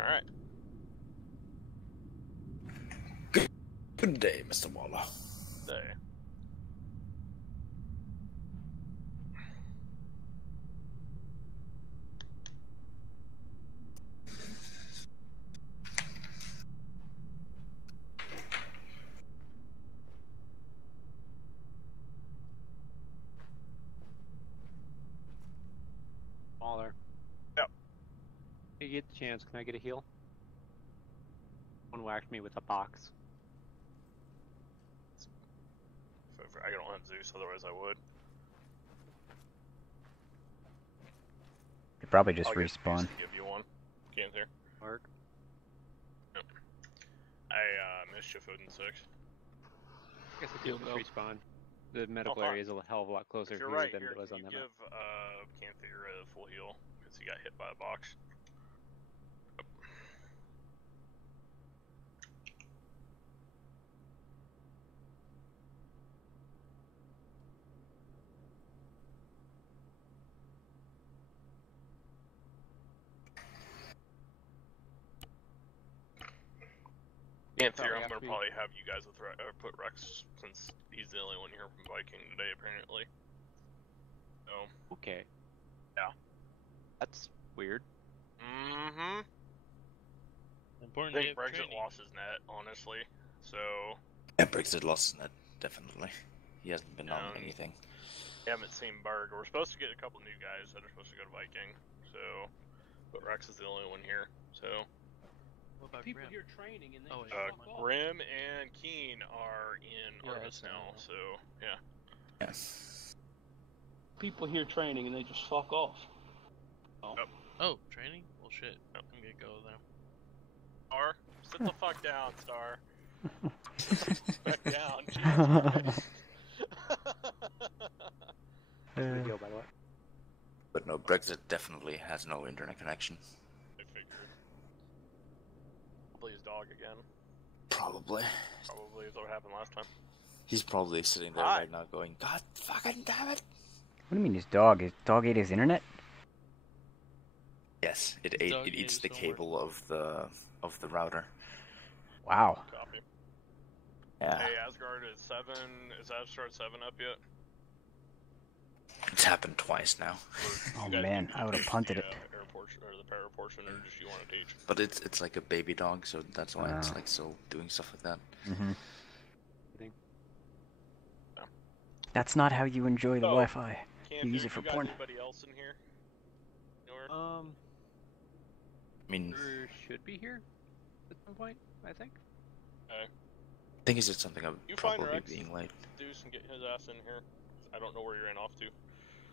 Alright. Good day, Mr. Waller. Day. Waller. Yep. If you get the chance, can I get a heal? One whacked me with a box. I don't have Zeus, otherwise I would. They probably just I'll get respawn. Zeus to give you one. Can't hear. Mark. Yep. I missed you food and 6. I guess if you just respawn. The medical area is a hell of a lot closer If you're here right, than here, it was can on you the map. give Canther a full heal? Because he got hit by a box. Canther, I'm gonna probably have you guys with put Rex, since he's the only one here from Viking today, apparently. So. Okay. Yeah. That's weird. Mm-hmm. Important I think Brexit lost his net, honestly. So. Yeah, Brexit lost his net, definitely. He hasn't been on anything. We haven't seen Berg. We're supposed to get a couple new guys that are supposed to go to Viking. So, but Rex is the only one here. So. What about People Grim? here training and they Grim and Keen are in Arma now. So yeah. Yes. People here training and they just fuck off. Oh, Oh, training? Well, shit. I'm gonna go there. Star, sit the fuck down, Star. Back down, Jesus Christ. Heal, by the way. But no, Brexit definitely has no internet connection. I figured. Probably his dog again. Probably. Probably is what happened last time. He's probably sitting there right now going, God fucking damn it! What do you mean his dog? His dog ate his internet? Yes, it eats the cable of the router. Wow. Copy. Yeah. Hey, Asgard is 7. Is Asgard 7 up yet? It's happened twice now. Oh man, I would have punted it. Air portion, or the para portion, or just you want to teach? But it's like a baby dog, so that's why it's like so doing stuff like that. Mm-hmm. Yeah. That's not how you enjoy the Wi-Fi. You use it for porn. Anybody else in here? I mean, should be here at some point, I think. Okay. I think he said something about probably being late. Deuce and get his ass in here. I don't know where he ran off to.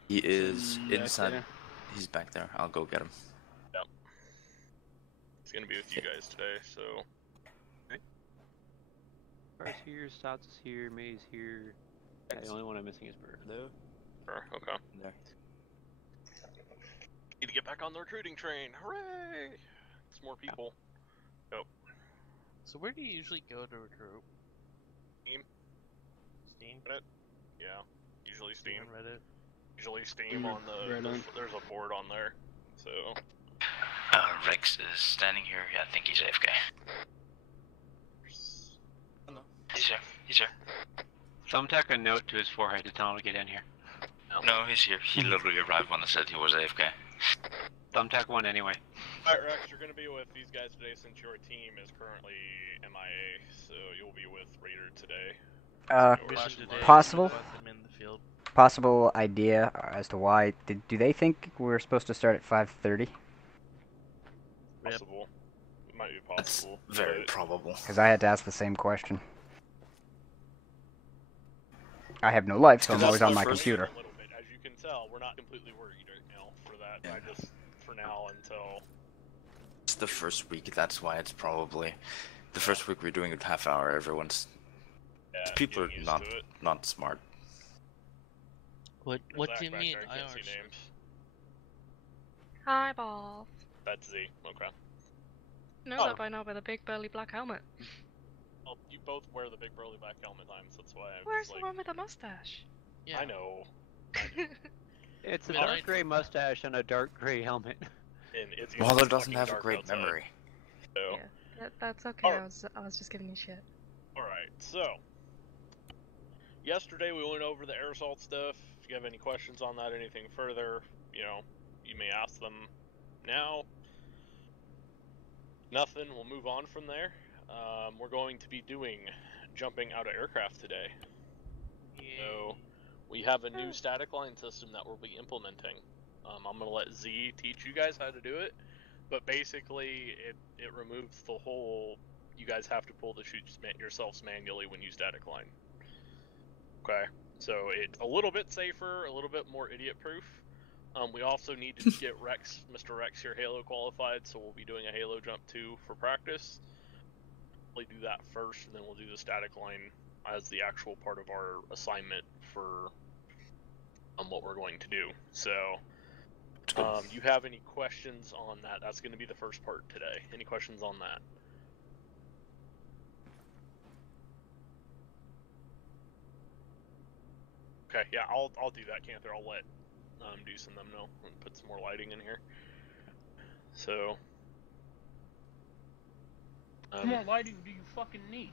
He is inside. He's back there. I'll go get him. Yep. He's gonna be with you guys today, so. Okay. Bar's here, Stouts is here, May's here. Yeah, the only one I'm missing is Bird. No. Okay. There. Need to get back on the recruiting train. Hooray! It's more people. Yep. So where do you usually go to recruit? Steam. Steam? Reddit? Yeah. Usually Steam. On Reddit. Usually Steam on the. There's a board on there. So. Rex is standing here. Yeah, I think he's AFK. No. He's here. He's here. Thumbtack a note to his forehead to tell him to get in here. No, he's here. He literally arrived when I said he was AFK. Thumbtack one anyway. Alright, Rex, you're gonna be with these guys today since your team is currently MIA, so you'll be with Raider today. Possible. In the field. Possible idea as to why. Do they think we're supposed to start at 5:30? Possible. It might be possible. That's very probable. Because I had to ask the same question. I have no life, so I'm always on my computer. A little bit. As you can tell, we're not completely worried right now for that. Yeah. I just, for now, until... It's the first week, that's why it's probably... The first week we're doing it half hour, everyone's... Yeah, people are not smart. What do you mean? I can't see names. Hi, Bob. That's Z. Okay. Know that by now by the big burly black helmet. Well, you both wear the big burly black helmet times, that's why I'm Where's just the like... one with the mustache? Yeah. I know. It's a dark gray mustache and a dark gray helmet. And it's Waller doesn't have a great memory. So, Yeah, that's okay. Alright. I was just giving you shit. Alright, so yesterday we went over the air assault stuff. If you have any questions on that, anything further, you know, you may ask them now. Nothing, we'll move on from there. We're going to be doing jumping out of aircraft today. So we have a new static line system that we'll be implementing. I'm going to let Z teach you guys how to do it, but basically it removes the whole, you guys have to pull the chutes yourselves manually when you static line. Okay, so it's a little bit safer, a little bit more idiot-proof. We also need to get Rex, Mr. Rex here, Halo qualified, so we'll be doing a Halo jump too for practice. We'll do that first, and then we'll do the static line as the actual part of our assignment for what we're going to do. So, you have any questions on that? That's going to be the first part today. Any questions on that? Okay, yeah, I'll do that, Canther. I'll let Deuce and them know and put some more lighting in here. So, How much lighting do you fucking need?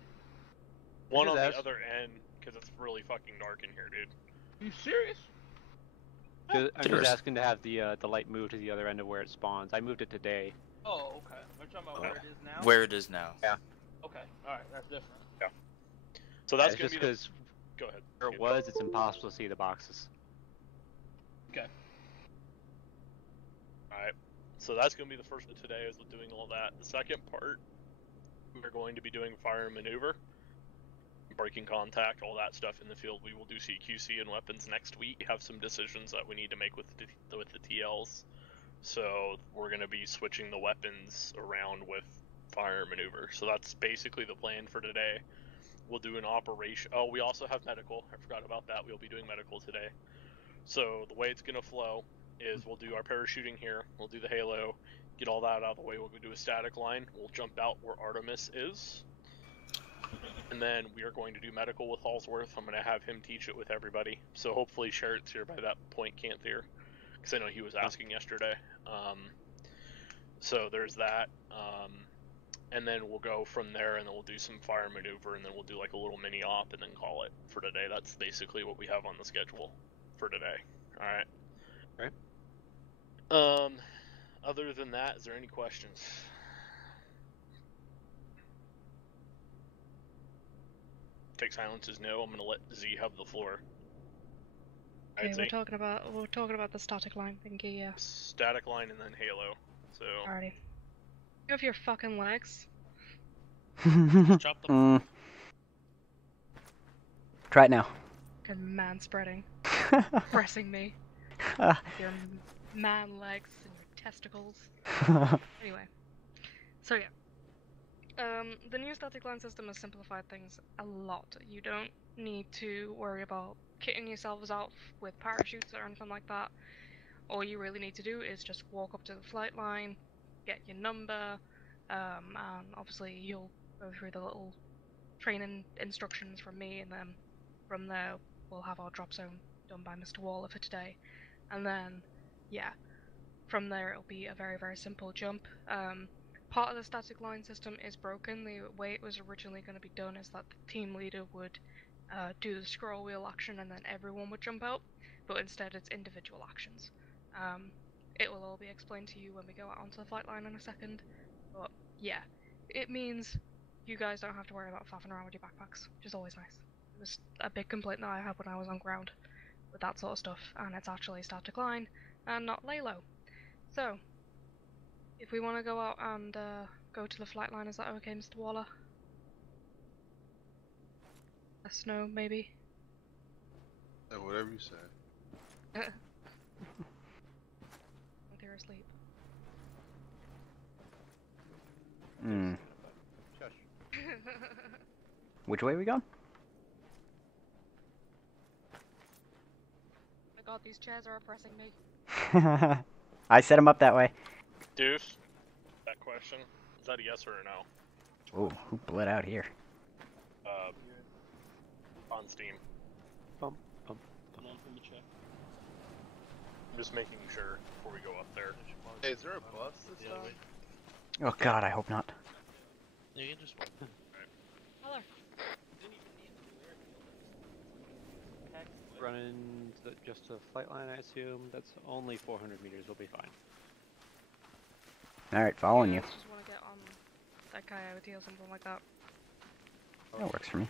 one on the other end, because it's really fucking dark in here, dude. You serious? I'm just asking to have the light move to the other end of where it spawns. I moved it today. Oh, okay. We're talking about where it is now? Where it is now. Yeah. Okay, alright, that's different. Yeah. So that's just gonna be because Go ahead. where it was, it's impossible to see the boxes. Okay. Alright. So that's going to be the first of today, is with doing all that. The second part, we're going to be doing fire and maneuver, breaking contact, all that stuff in the field. We will do CQC and weapons next week. We have some decisions that we need to make with the TLs. So we're going to be switching the weapons around with fire and maneuver. So that's basically the plan for today. We'll do an operation. Oh, we also have medical. I forgot about that. We'll be doing medical today. So the way it's going to flow is we'll do our parachuting here. We'll do the Halo. Get all that out of the way. We'll go do a static line. We'll jump out where Artemis is. And then we are going to do medical with Hallsworth. I'm going to have him teach it with everybody. So hopefully Sherritt's here by that point, Canther. Because I know he was asking yesterday. So there's that. And then we'll go from there, and then we'll do some fire maneuver, and then we'll do like a little mini op, and then call it for today. That's basically what we have on the schedule for today. All right. Okay. Other than that, is there any questions? Take silence is no. I'm gonna let Z have the floor. Okay, Alright, we're Z. talking about the static line thingy, yeah. Static line and then Halo. So. Alrighty. You have your fucking legs. Drop the Try it now. Fucking man spreading. Pressing me. Your man legs and your testicles. Anyway. So yeah. The new static line system has simplified things a lot. You don't need to worry about kitting yourselves out with parachutes or anything like that. All you really need to do is just walk up to the flight line, get your number, and obviously you'll go through the little training instructions from me, and then from there we'll have our drop zone done by Mr. Waller for today. And then, yeah, from there it'll be a very, very simple jump. Part of the static line system is broken. The way it was originally going to be done is that the team leader would do the scroll wheel action and then everyone would jump out, but instead it's individual actions. It will all be explained to you when we go out onto the flight line in a second, but yeah, it means you guys don't have to worry about faffing around with your backpacks, which is always nice. It was a big complaint that I had when I was on ground with that sort of stuff, and it's actually static line and not lay low. So, if we want to go out and go to the flight line, is that okay, Mr. Waller? Yes, no, maybe? Whatever you say. I think they're asleep. Hmm. Which way are we going? Oh my god, these chairs are oppressing me. I set him up that way. Deuce, that question, is that a yes or a no? Oh, who bled out here? On Steam. Bump. Let me check. I'm just making sure before we go up there. Hey, is there a bus this time? Oh god, I hope not. You can just walk. Hello. Running just a flight line, I assume. That's only 400 meters. We'll be fine. Alright, following You you. guys just want to get on that coyote or something like that. That works for me.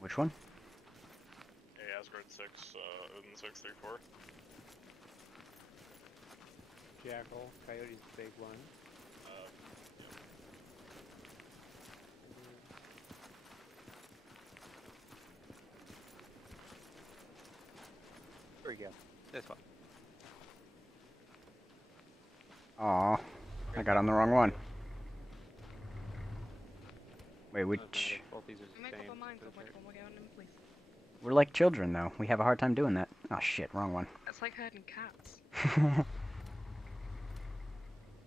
Which one? Hey, Asgard 6, Odin 634. Jackal, coyote's the big one. There we go. This one. Aw, I got on the wrong one. Wait, Doesn't which... matter, both these are the Make same. up our minds so on it's which right. one we're going in, please. We're like children, though. We have a hard time doing that. Oh shit, wrong one. It's like herding cats.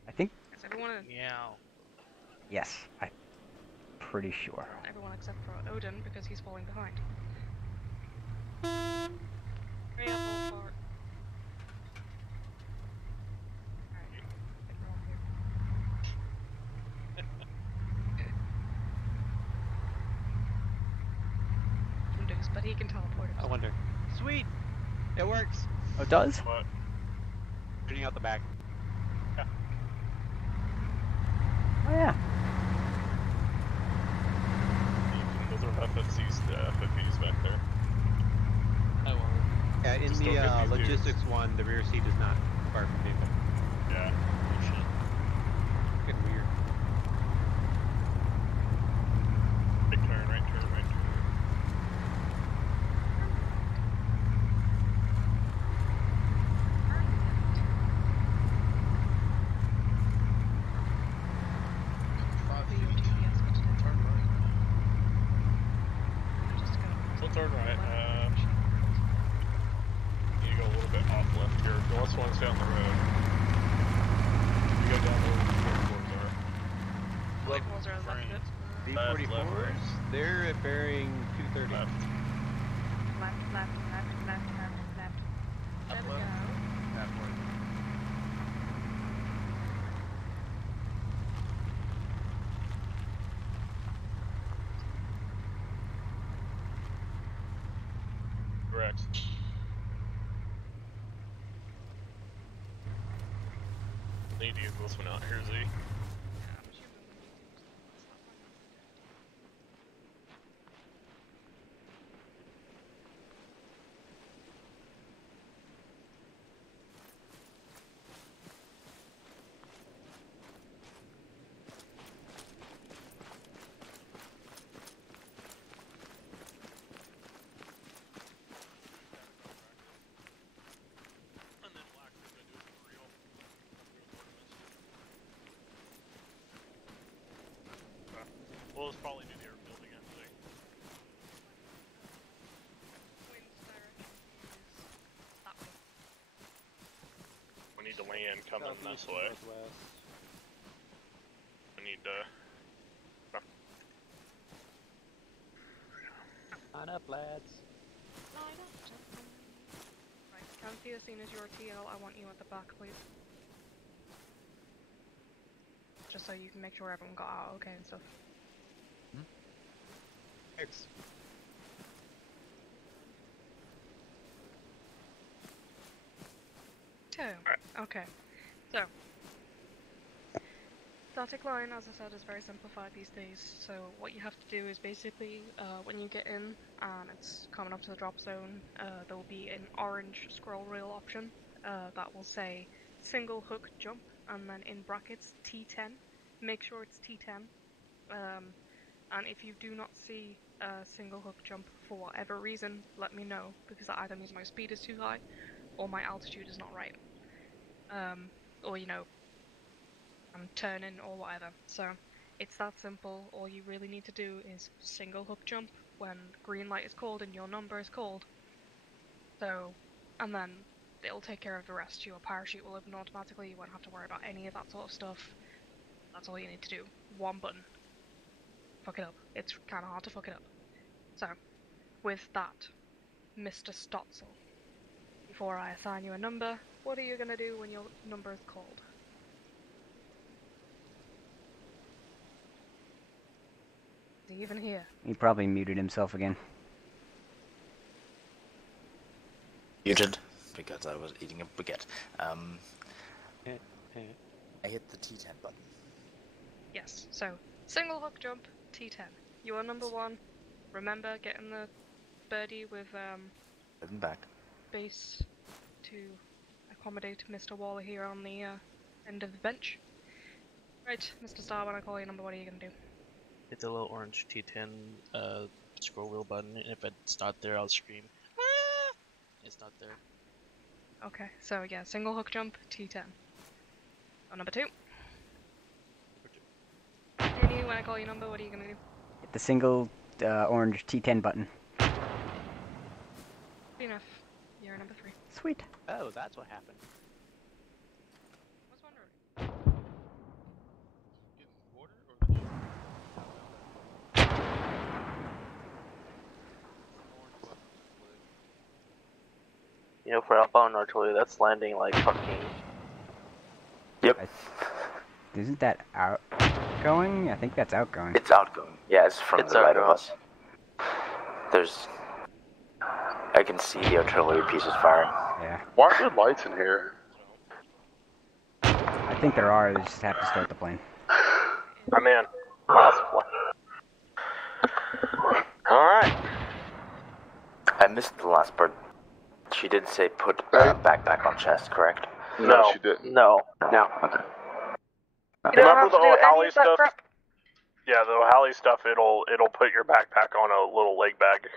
I think... It's everyone, Meow. Yes, I'm pretty sure. everyone except for Odin because he's falling behind. Hurry up, old fart. Alright, everyone here. Induce, but he can teleport I himself. wonder. Sweet! It works! Oh, it does? What? Shooting out the back. Oh yeah. Those are FFCs, FFPs back there. I won't. Yeah, in Just the don't get these dudes. logistics one, the rear seat is not far from vehicle. Yeah. Oh shit. Getting weird. Right turn, right turn, right turn. So turn right. You need to go a little bit off left here. You also want to stay on the road. You go down the airport there. What was our left bit? B-44s, they're at bearing 230. Left. Left, left, left, left, left, left. There we go. Correct. Need to use this one out here, Z. Yeah, I'm assuming we need to, so let's not find that. And then black, we're gonna do it for real. We'll just probably do the airfield again today. Wind direction is that way. We need to land coming this way. Northwest. We need to. On up, lads. Line up, gentlemen. Right, County, as soon as you're TL, I want you at the back, please. Just so you can make sure everyone got out okay and stuff. X. Okay. So, static line, as I said, is very simplified these days. So what you have to do is basically, when you get in and it's coming up to the drop zone, there will be an orange scroll rail option that will say single hook jump, and then in brackets T10. Make sure it's T10. And if you do not see a single hook jump for whatever reason, let me know, because that either means my speed is too high or my altitude is not right. Or, you know, I'm turning or whatever. So it's that simple. All you really need to do is single hook jump when green light is called and your number is called. So, and then it'll take care of the rest. Your parachute will open automatically. You won't have to worry about any of that sort of stuff. That's all you need to do. One button. Fuck it up. It's kind of hard to fuck it up. So, with that, Mr. Stotzel. Before I assign you a number, what are you gonna do when your number is called? Is he even here? He probably muted himself again. Muted because I was eating a baguette. I hit the T10 button. Yes, so single hook jump, T10. You are number 1. Remember getting the birdie with I'm back. base to accommodate Mr. Waller here on the end of the bench. Right, Mr. Star, when I call your number, what are you gonna do? Hit the little orange T10 scroll wheel button, and if it's not there, I'll scream. Ah! It's not there. Okay, so yeah, single hook jump, T10. On number 2. Danny, when I call your number, what are you gonna do? Hit the single orange T10 button. Good enough. You're number 3. Sweet. Oh, that's what happened. Was wondering. Getting water or the You know, for outbound artillery, that's landing like fucking. Yep. Isn't that outgoing? I think that's outgoing. It's outgoing. Yeah, it's from the right of us. There's... I can see the artillery pieces firing. Yeah. Why aren't there lights in here? I think there are. They just have to start the plane. I'm in. Possibly. Alright. I missed the last part. She did say put backpack on chest, correct? No, she didn't. No. No. Okay. Remember the O'Halley stuff? Yeah, the O'Halley stuff, it'll put your backpack on a little leg bag.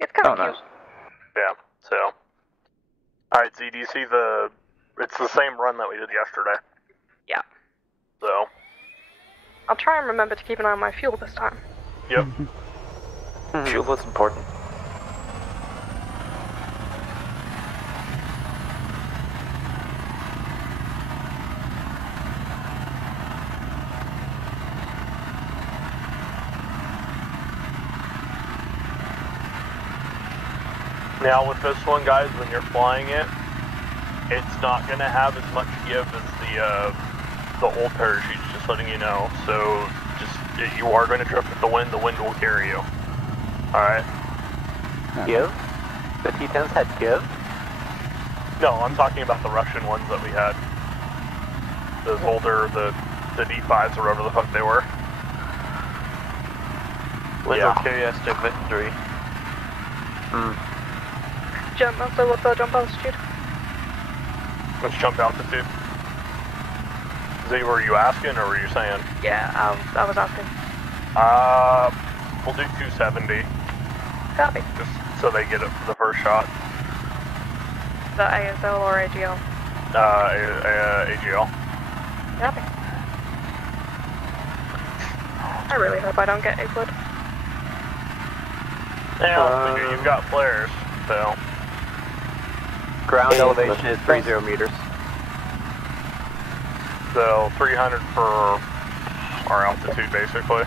It's kind of cute. Nice. Yeah, so. Alright, Z, do you see it's the same run that we did yesterday. Yeah. So. I'll try and remember to keep an eye on my fuel this time. Yep. Fuel was important. Now with this one, guys, when you're flying it, it's not going to have as much give as the old parachutes, just letting you know. So just you are going to drift with the wind will carry you. Alright? Give? The T10s had give? No, I'm talking about the Russian ones that we had. Those older, the D5s or whatever the fuck they were. Wind will carry us to victory. Jump master, what's our jump altitude? Let's jump altitude. Z, were you asking or were you saying? Yeah, I was asking. We'll do 270. Copy. Just so they get it for the first shot. Is that ASL or AGL? AGL. Copy. I really hope I don't get A-flood. Yeah, you've got flares, so. Ground elevation is 30 meters. So 300 for our altitude, basically.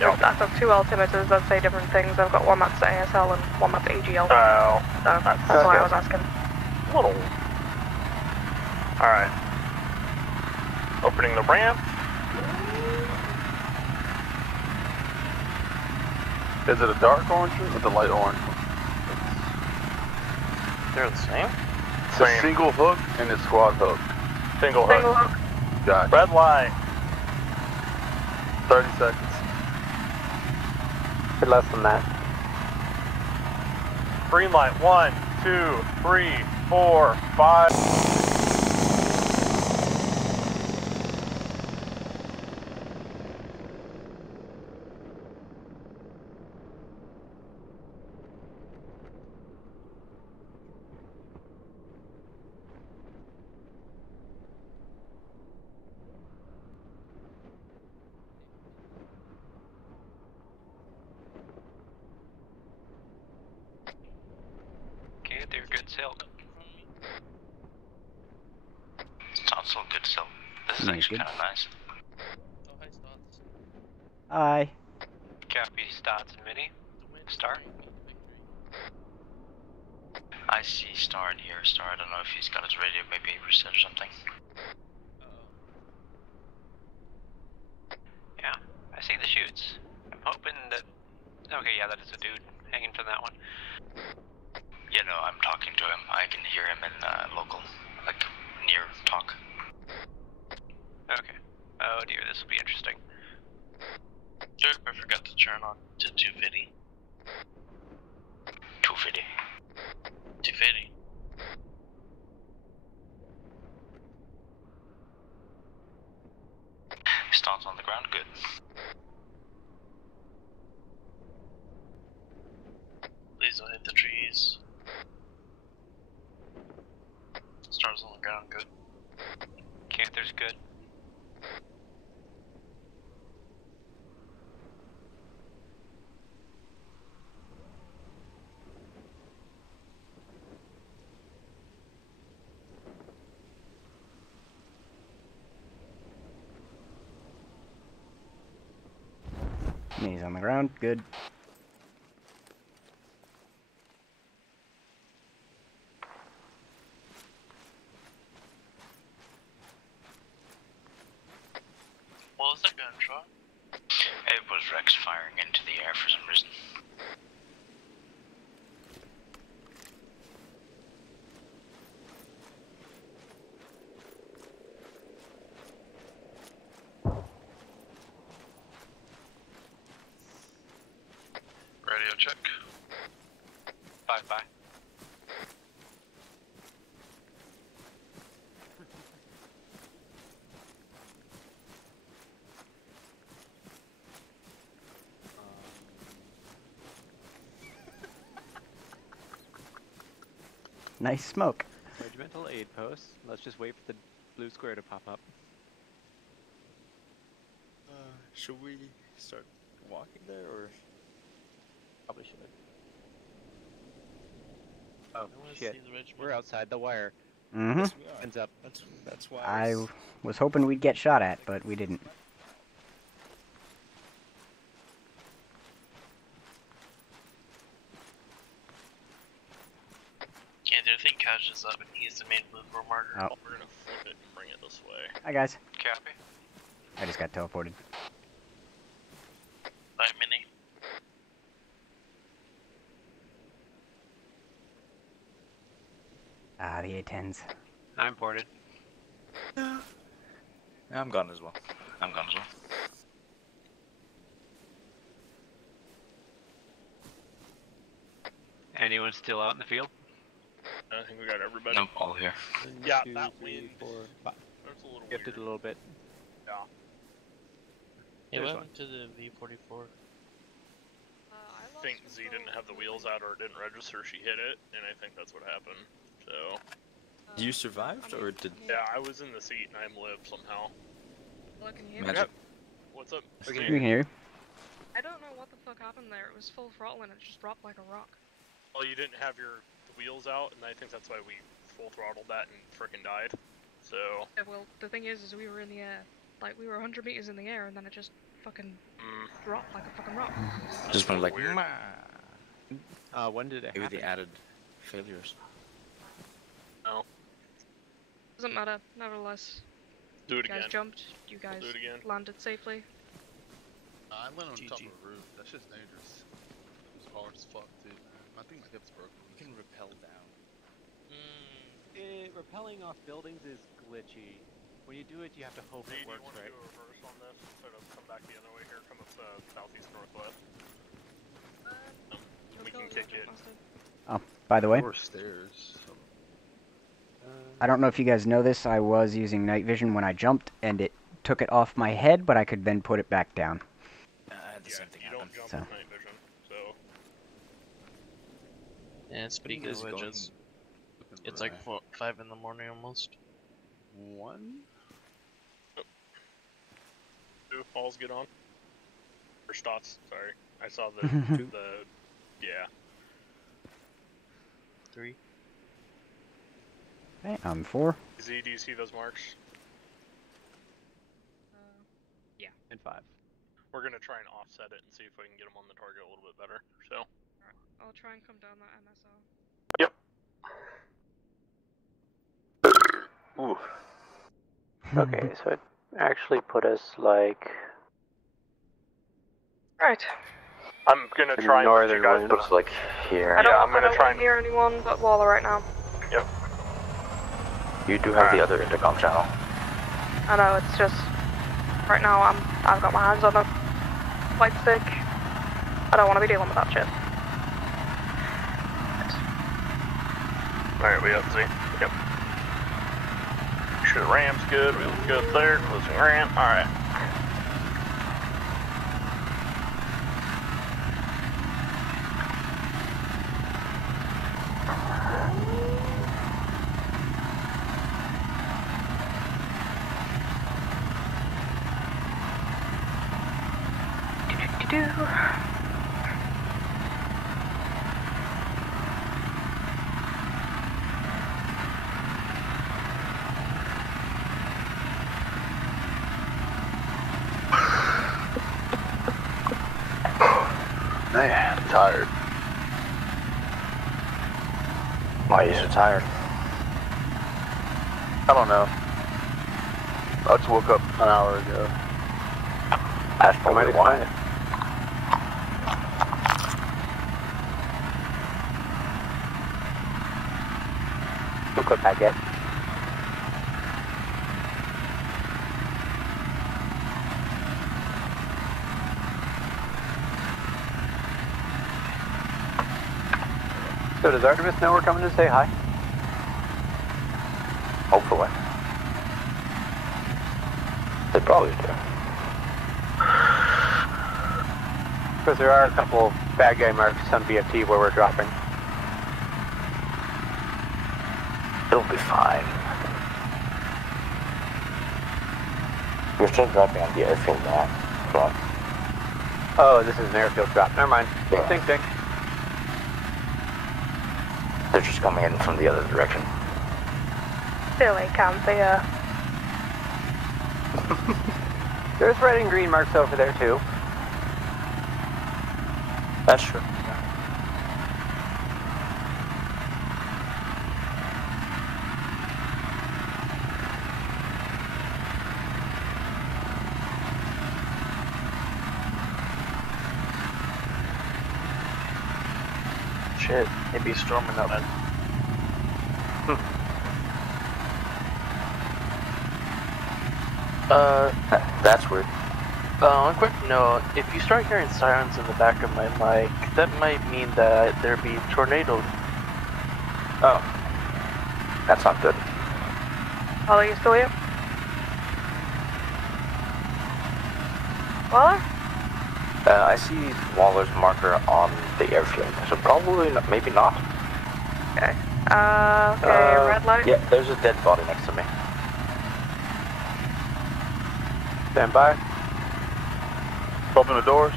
Yep. I've got 2 altimeters that say different things. I've got one that's ASL and one that's AGL. Oh. So that's why I was asking. Little. Alright. Opening the ramp. Is it a dark orange or the light orange? They're the same? It's a single hook and a squad hook. Single hook. Single hook. Got it. Red light. 30 seconds. Bit less than that. Green light. 1, 2, 3, 4, 5. Okay, they're good sailed. It's not so good, so this is Yeah, actually good. kind of nice. Oh, hi, Stotts. Aye. Copy, Stotts and Mini. Star. I see Star in here. Star, I don't know if he's got his radio maybe reset or something. Yeah, I see the shoots. I'm hoping that... Okay, yeah, that is a dude hanging from that one. Yeah, no, I'm talking to him. I can hear him in local, like, near talk. Okay. Oh dear, this will be interesting. Sure, I forgot to turn on to 250. 250. 250. Starts on the ground, good. Please don't hit the trees. Stars on the ground, good. Canter's good. Knees on the ground. Good. What was that gunshot? It was Rex firing into the air for some reason. Radio check. Bye. Nice smoke. Regimental aid post. Let's just wait for the blue square to pop up. Should we start walking there, or? Probably should. Oh shit! We're outside the wire. Mm-hmm. Yes, we are. Hands up. That's why I was hoping we'd get shot at, but we didn't. Yeah, I think Cash is up and he's the main blue for marker. Oh. We're gonna flip it and bring it this way. Hi guys. Copy. I just got teleported. Bye, Mini. Ah, the A-10s. I'm ported. I'm gone as well. Anyone still out in the field? I think we got everybody. Nope, all here. Yeah, 2, that 3, wind. 4, 5. That's a little Gifted a weird. little bit. Yeah. Yeah, There's what happened to the V44? I think Z didn't have the wheels out or it didn't register. She hit it, and I think that's what happened. So. You survived, or did? Yeah, I was in the seat and I lived somehow. Look, can you hear me? Magic. What's up? We can hear you. I don't know what the fuck happened there. It was full throttle and it just dropped like a rock. Well, you didn't have your wheels out, and I think that's why we full throttled that and frickin' died. So. Yeah, well, the thing is we were in the air. Like, we were 100 meters in the air and then it just fucking dropped like a fucking rock. Just went like. Weird. When did it Maybe happen? they added failures. No. Doesn't matter, nevertheless. Do it You guys again. jumped, you guys do it again. landed safely. I landed on GG. top of the roof. That shit's dangerous. It was hard as fuck, too. I think my hip's broken. You can rappel down. Rappelling off buildings is glitchy. When you do it, you have to hope Z, it do you works want to right. do a reverse on this instead of come back the other way here? Come up the southeast northwest. We can kick it. Oh, by the way, Or stairs. So. I don't know if you guys know this, I was using night vision when I jumped, and it took it off my head, but I could then put it back down. I had the Yeah, same thing you happen. don't jump So. with night vision, so. And speaking of which, it's like 5 in the morning almost. 1? Two, all's good on. Or Stotts, sorry. I saw the, yeah. 3. Okay, I'm 4. Z, do you see those marks? Yeah. And 5. we're gonna try and offset it and see if we can get them on the target a little bit better. So. I'll try and come down that MSL. Yep. Ooh. Okay, so it actually put us like. Right. I'm gonna try and northern you guys wind. Looks like here. I don't Yeah, know I'm if I gonna don't try and hear anyone but Waller right now. Yep. You do have the other intercom channel. I know, it's just right now I've got my hands on the light stick. I don't want to be dealing with that shit. Alright, we up Z. Yep. Sure, the ram's good. We look good there. Closing ram. Alright. Man, I'm tired. Why are you so tired? I don't know. I just woke up an hour ago. That's probably why. Look up, I guess. So does Artemis know we're coming to say hi? Hopefully. They probably do. Because there are a couple bad guy marks on BFT where we're dropping. It'll be fine. We're still dropping on the airfield now. Drop. Oh, this is an airfield drop. Never mind. Yeah. Dink, dink. They're just coming in from the other direction. Silly Campia. There's red and green marks over there too. That's true. Shit, maybe storming up. That's weird. On a quick note, if you start hearing sirens in the back of my mic, that might mean that there be tornadoes. Oh. That's not good. Waller, you still here? Waller? I see Waller's marker on the airfield, so probably not, maybe not. Okay. Okay, red light? Yeah, there's a dead body next to me. Stand by. Open the doors.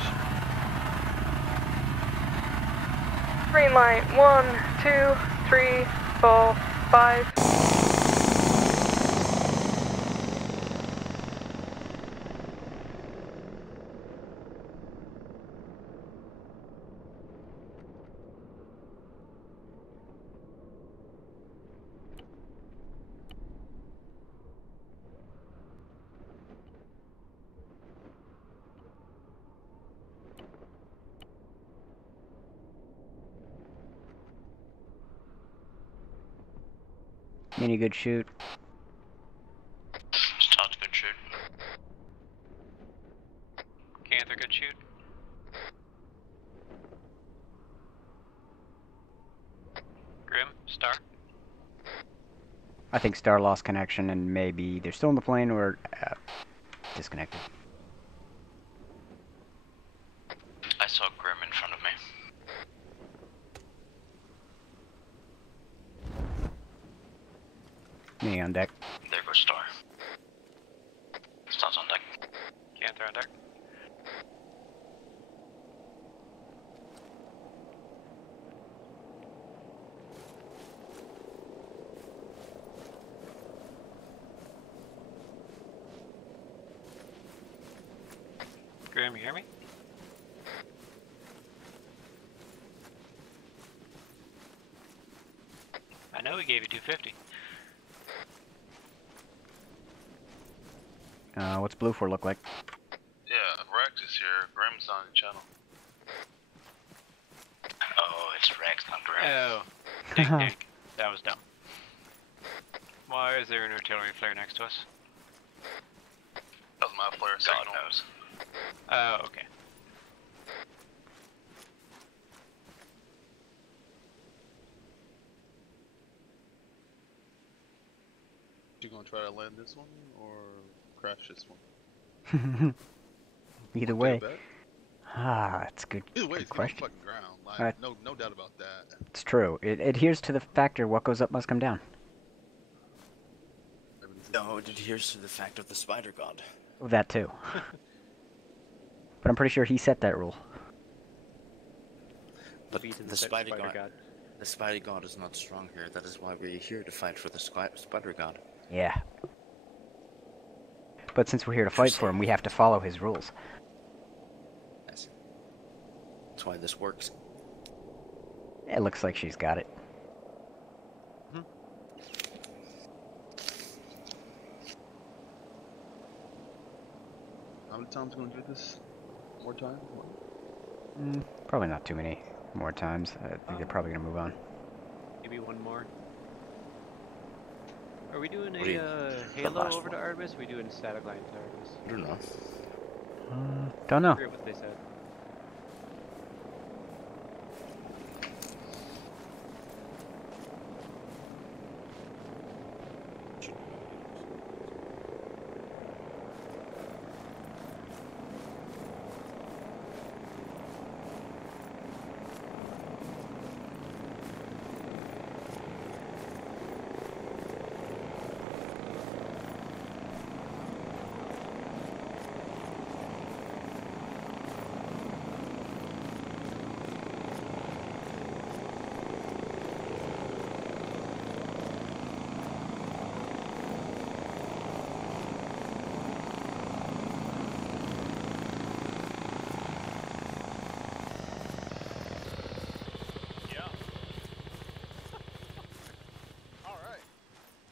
Green light. 1, 2, 3, 4, 5. Mini good shoot. Starts good shoot. Panther good shoot. Grim, Star. I think Star lost connection and maybe they're still in the plane or disconnected. I saw Grim in front of me. Me on deck. There goes Star. Star's on deck. Panther on deck. Graham, you hear me? I know we gave you 250. What's Blue 4 look like? Yeah, Rex is here. Graham's on the channel. Oh, it's Rex, not Graham. Oh, dink dink. That was dumb. Why is there an artillery flare next to us? That was my flare God signal. knows. Oh, okay. You gonna try to land this one or crash this one? Either way. It's a good, Either way, good it's question. on fucking ground. Like, no doubt about that. It's true. It adheres to the factor what goes up must come down. No, it adheres to the fact of the spider god. That too. But I'm pretty sure he set that rule. But the spider god. The spider god is not strong here. That is why we're here to fight for the spider god. Yeah. But since we're here to fight for him, we have to follow his rules. Yes. That's why this works. It looks like she's got it. How many times gonna do this? More time? Probably not too many more times. I think they're probably gonna move on. Maybe one more. Are we doing What do you- a the Halo last over to one? Artemis? Are we doing a static line to Artemis? I don't know. Don't know. I forget what they said.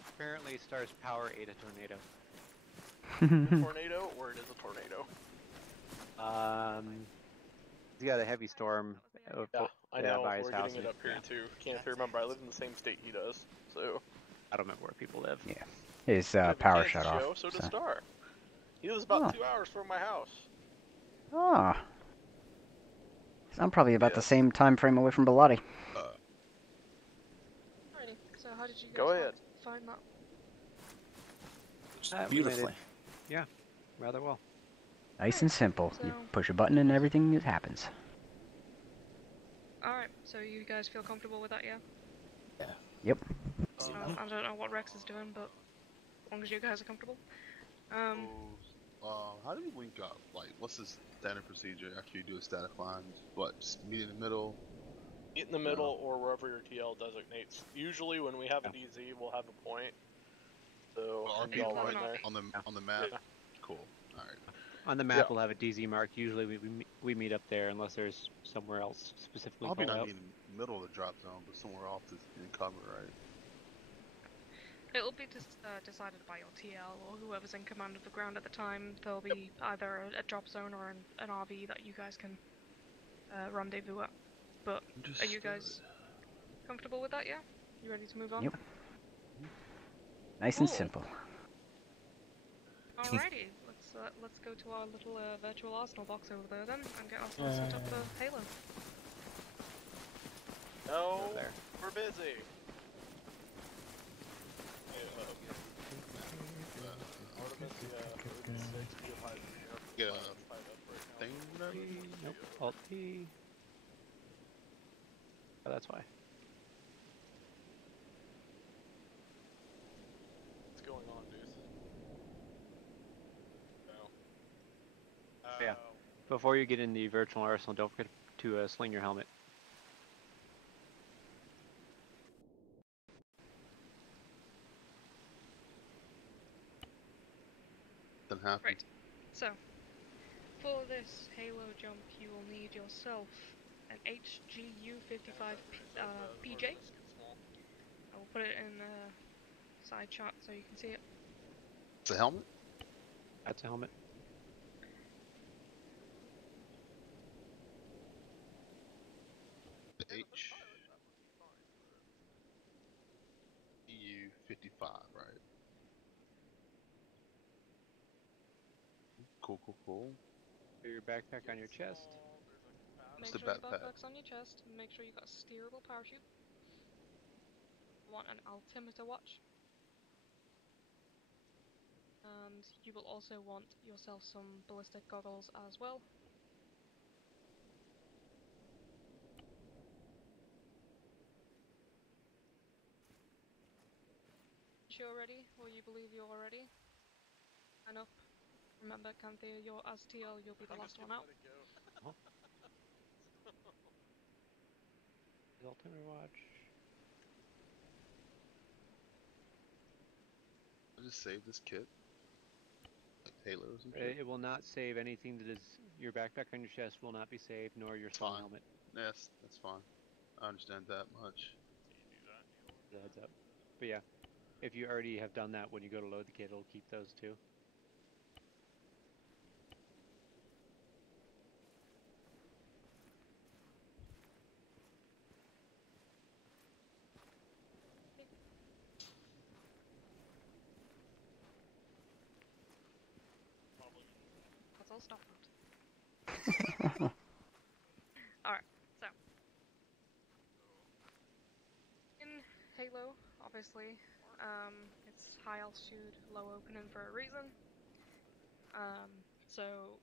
Apparently Star's power ate a tornado. Tornado, or it is a tornado? He's got a heavy storm Yeah, I know. by his We're house. getting it up here too. Can't remember. I live in the same state he does, so. I don't remember where people live. Yeah. His Yeah, but power Kansas shut off. Joe, so does Star. He lives about 2 hours from my house. Ah. I'm probably about the same time frame away from Bilotti. Alrighty, so how did you guys Go ahead. find that? We made it- Beautifully. Yeah, rather well. Nice and simple. You So- push a button and everything happens. Alright, so you guys feel comfortable with that, yeah? Yeah. Yep. I don't know what Rex is doing, but as long as you guys are comfortable. How do we link up? Like, what's the standard procedure after you do a static line? What, just meet in the middle? Meet in the middle or wherever your TL designates. Usually when we have a DZ, we'll have a point. So, Are and y'all people right right there. on the map? Yeah. Cool. Alright. On the map, Yeah. we'll have a DZ mark. Usually, we meet up there unless there's somewhere else specifically Probably called not out. in the middle of the drop zone, but somewhere off in cover, right? It'll be decided by your TL or whoever's in command of the ground at the time. There'll be either a drop zone or an RV that you guys can rendezvous at. But are you guys comfortable with that, yeah? You ready to move on? Yep. Nice and Cool. simple. Alrighty, let's go to our little virtual arsenal box over there then and get ourselves set up for Halo. No, There. we're busy. Get a thing, whatever? Nope. Alt P. Oh, that's why. What's going on, dude? No. Yeah. Before you get in the virtual arsenal, don't forget to sling your helmet. Doesn't happen. Right. So, For this Halo jump, you will need yourself an HGU55 PJ. I will put it in the side shot so you can see it. It's a helmet? That's a helmet. H EU55, right? Cool, cool, cool. Put your backpack on your chest. Make the sure your backpack? backpack's on your chest. Make sure you got a steerable parachute. Want an altimeter watch. And you will also want yourself some ballistic goggles as well. You're ready, or you believe you're ready. And up. Remember, Canthea, you're as TL, you'll be the last one out. Altimeter watch. I just saved this kit. Like Halo or some shit. It will not save anything that is your backpack on your chest will not be saved, nor your skull Fine. helmet. Yes, that's fine. I understand that much. Heads up. But yeah, if you already have done that when you go to load the kit, it'll keep those too. That's all stop it. Alright, so. In Halo, obviously, it's high altitude, low opening for a reason. So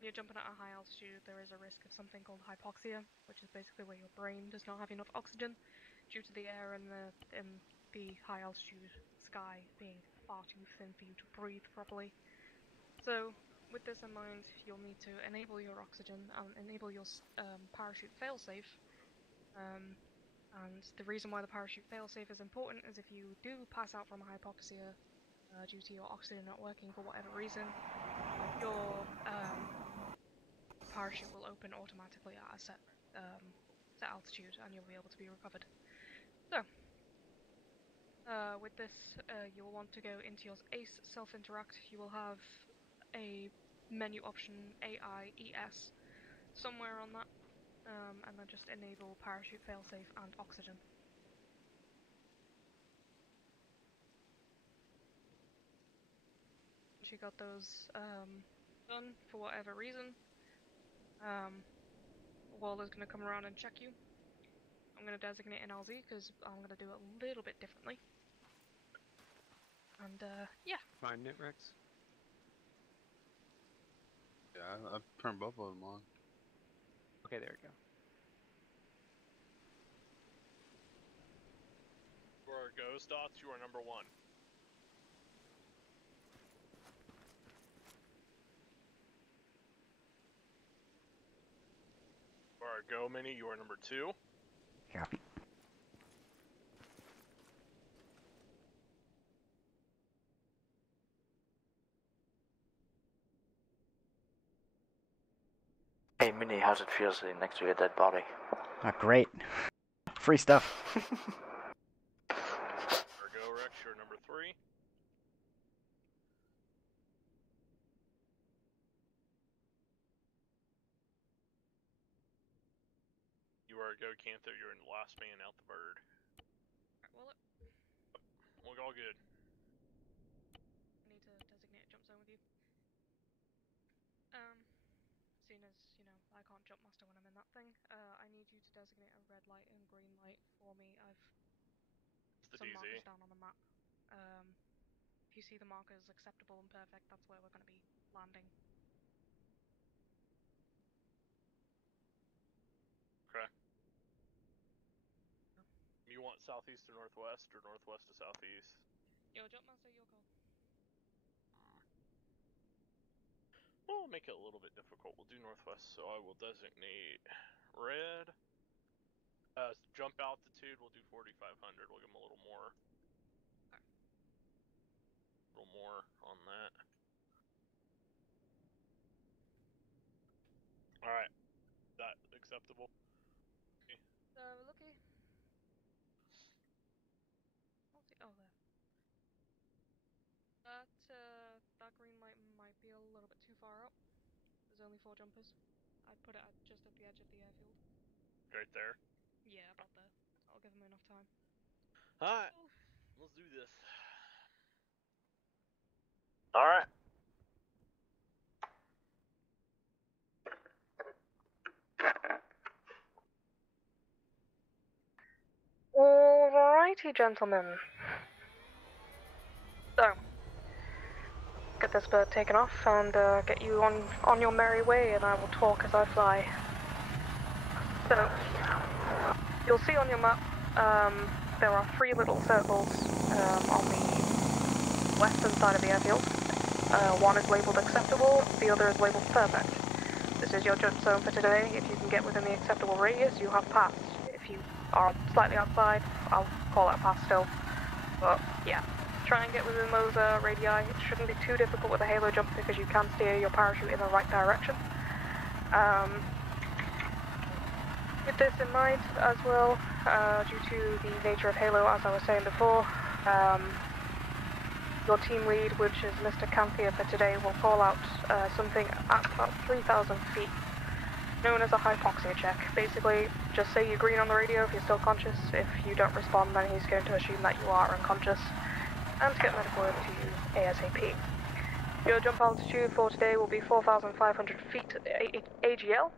you're jumping at a high altitude, there is a risk of something called hypoxia, which is basically where your brain does not have enough oxygen due to the air in the high altitude sky being far too thin for you to breathe properly. So with this in mind, you'll need to enable your oxygen and enable your parachute failsafe. And the reason why the parachute failsafe is important is if you do pass out from hypoxia due to your oxygen not working for whatever reason, your parachute will open automatically at a set altitude and you'll be able to be recovered. So, with this, you'll want to go into your ACE self-interact. You will have a menu option AIES somewhere on that, and then just enable parachute failsafe and oxygen. Once you got those done for whatever reason, Wall is going to come around and check you. I'm going to designate an LZ because I'm going to do it a little bit differently. And yeah. Fine, Nitrex. Yeah, I've turned both of them on. Okay, there we go. For ghost dots, you are number 1. For our Go Mini, you are number 2. Copy. Hey Minnie, how's it feel sitting next to your dead body? Great. Free stuff. For Go Rex, you're number 3. You are a Go Canther, you're in the last man out the bird. Alright, well, We're all good. I need to designate a jump zone with you. Seeing as, you know, I can't jump master when I'm in that thing, I need you to designate a red light and green light for me. I've put some markers down on the map. If you see the markers acceptable and perfect, that's where we're going to be landing. Okay. You want southeast to northwest or northwest to southeast? Yo, jump master, your call. We'll make it a little bit difficult. We'll do northwest, so I will designate red. Jump altitude, we'll do 4,500. We'll give them a little more. Okay. A little more on that. acceptable. Looky. Oh, there. That green light might be a little bit too far up. There's only 4 jumpers. I'd put it just at the edge of the airfield. Right there? Yeah, about there. I'll give them enough time. Alright, let's do this. Alright. Alrighty, gentlemen. So, get this bird taken off and get you on your merry way, and I will talk as I fly. So, you'll see on your map, there are 3 little circles on the western side of the airfield. One is labelled acceptable, the other is labelled perfect. This is your jump zone for today. If you can get within the acceptable radius, you have passed. If you are slightly outside, I'll call that pass still. But, yeah. Try and get within those radii. It shouldn't be too difficult with a halo jump because you can steer your parachute in the right direction. With this in mind as well, due to the nature of halo, as I was saying before, your team lead, which is Mr. Canthia for today, will call out something at about 3,000 feet, known as a hypoxia check. Basically, just say you're green on the radio if you're still conscious. If you don't respond, then he's going to assume that you are unconscious, and to get medical over to you ASAP. Your jump altitude for today will be 4,500 feet AGL,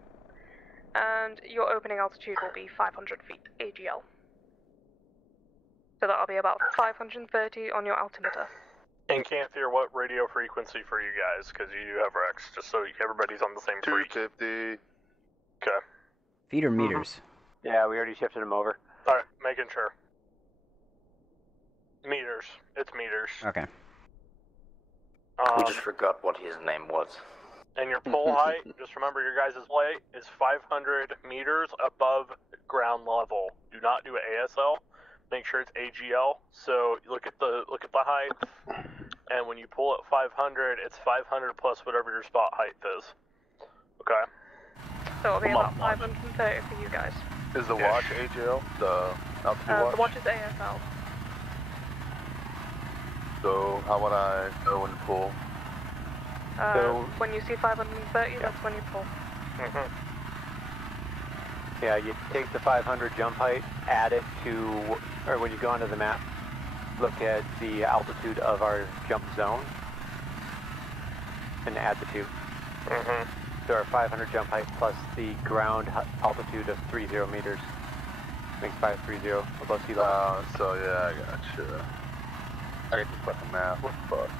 and your opening altitude will be 500 feet AGL. So that'll be about 530 on your altimeter. And Canthia, what radio frequency for you guys? Because you do have Rex, just so everybody's on the same freak. 250. Okay. Feet or meters? Yeah, we already shifted them over. Alright, making sure. Meters. It's meters. Okay. We just forgot what his name was. And your pole height, just remember your guys' height is 500 meters above ground level. Do not do ASL. Make sure it's AGL. So look at the height, and when you pull at 500, it's 500 plus whatever your spot height is. Okay. So it'll be about 530 for you guys. Is the watch AGL? The altitude watch? The watch is ASL. So how would I know when to pull? When you see 530, that's when you pull. Yeah, you take the 500 jump height, add it to, or when you go onto the map, look at the altitude of our jump zone, and add the two. So our 500 jump height plus the ground altitude of 30 meters makes 530 above sea level. So yeah, I gotcha. I get the fucking math. What the fuck?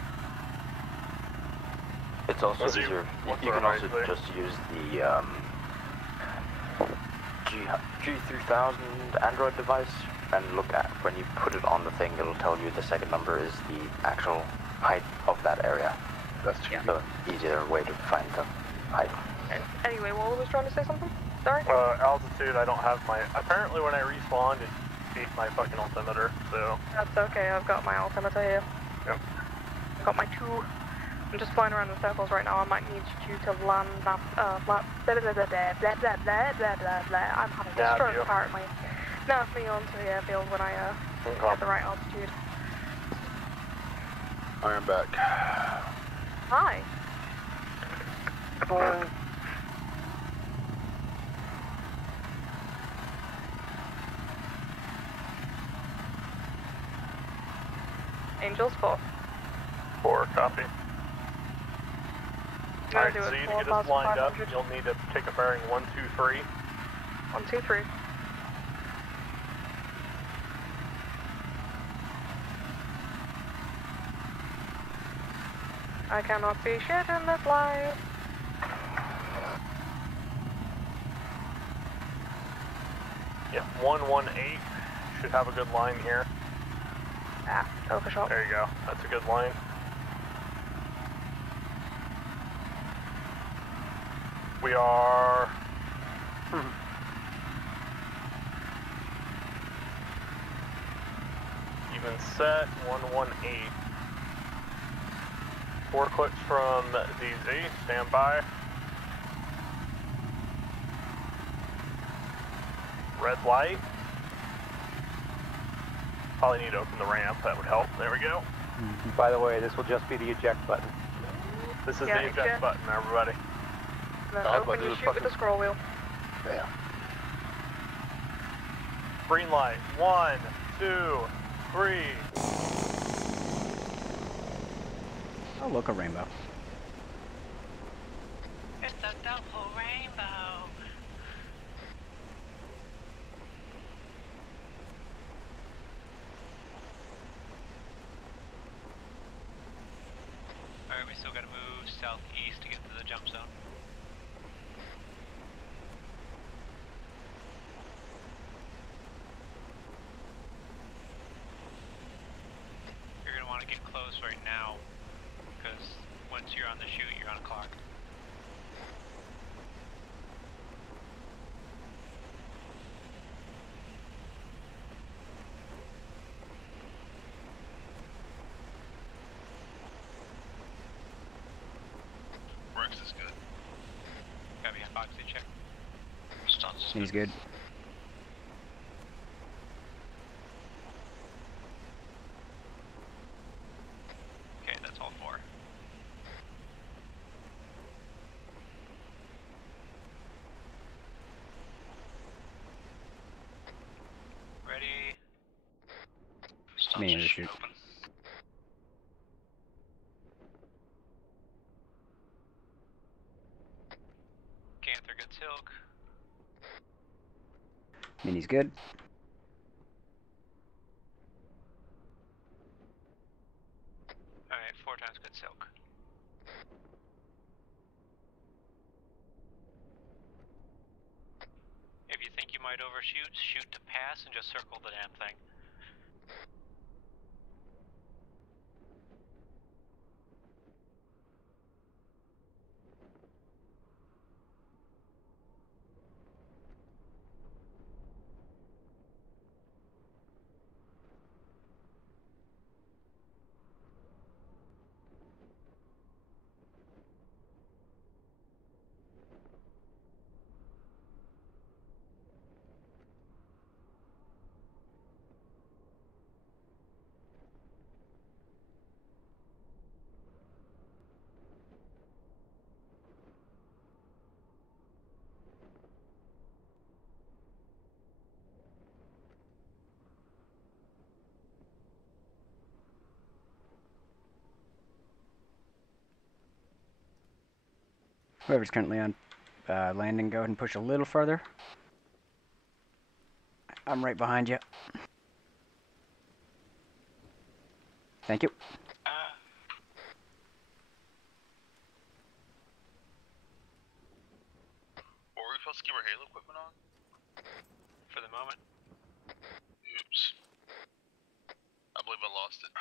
It's also easier. You can also just use the G3000 Android device and look at when you put it on the thing. It'll tell you the second number is the actual height of that area. That's true. So easier way to find the height. Anyway, Wall was trying to say something? Sorry? Altitude, I don't have my... Apparently when I respawned, it beat my fucking altimeter, so... That's okay, I've got my altimeter here. Yep. I've got my 2. I'm just flying around in circles right now. I might need you to land I'm having a stroke apparently. Nav me onto the airfield when I get the right altitude. I am back. Hi. Angels 4. 4, copy. Alright, Do so it you to get us lined up, you'll need to take a bearing 123. 123. I cannot see shit in this light. Yep, 118. Should have a good line here. Ah, overshot. There you go. That's a good line. We are... even set, 118. 4 clicks from DZ, stand by. Red light. Probably need to open the ramp, that would help. There we go. By the way, this will just be the eject button. This is the eject button, everybody. Then open your chute with the scroll wheel. Yeah. Green light. 1, 2, 3. Oh, look, a rainbow. It's a double rainbow. Alright, we still gotta move southeast to get to the jump zone. You're gonna want to get close right now, because once you're on the chute, you're on a clock. Rex is good. Gotta be a oxy check. He's good. Okay, that's all 4. Ready? Me in the chute. Open. Ganther gets Hilk. Mini's good. Alright, 4 times good silk. If you think you might overshoot, shoot to pass and just circle the damn thing. Whoever's currently on landing, go ahead and push a little further. I'm right behind you. Thank you. Were we supposed to keep our Halo equipment on? For the moment. Oops. I believe I lost it.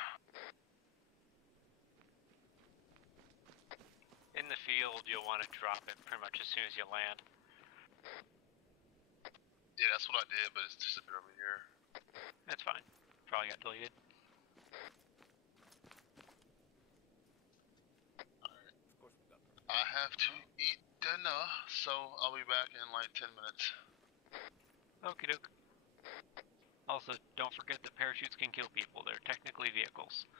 In the field, you'll want to drop it pretty much as soon as you land. Yeah, that's what I did, but it's disappeared over here. That's fine. Probably got deleted. I have to eat dinner, so I'll be back in like 10 minutes. Okie doke. Also, don't forget that parachutes can kill people. They're technically vehicles.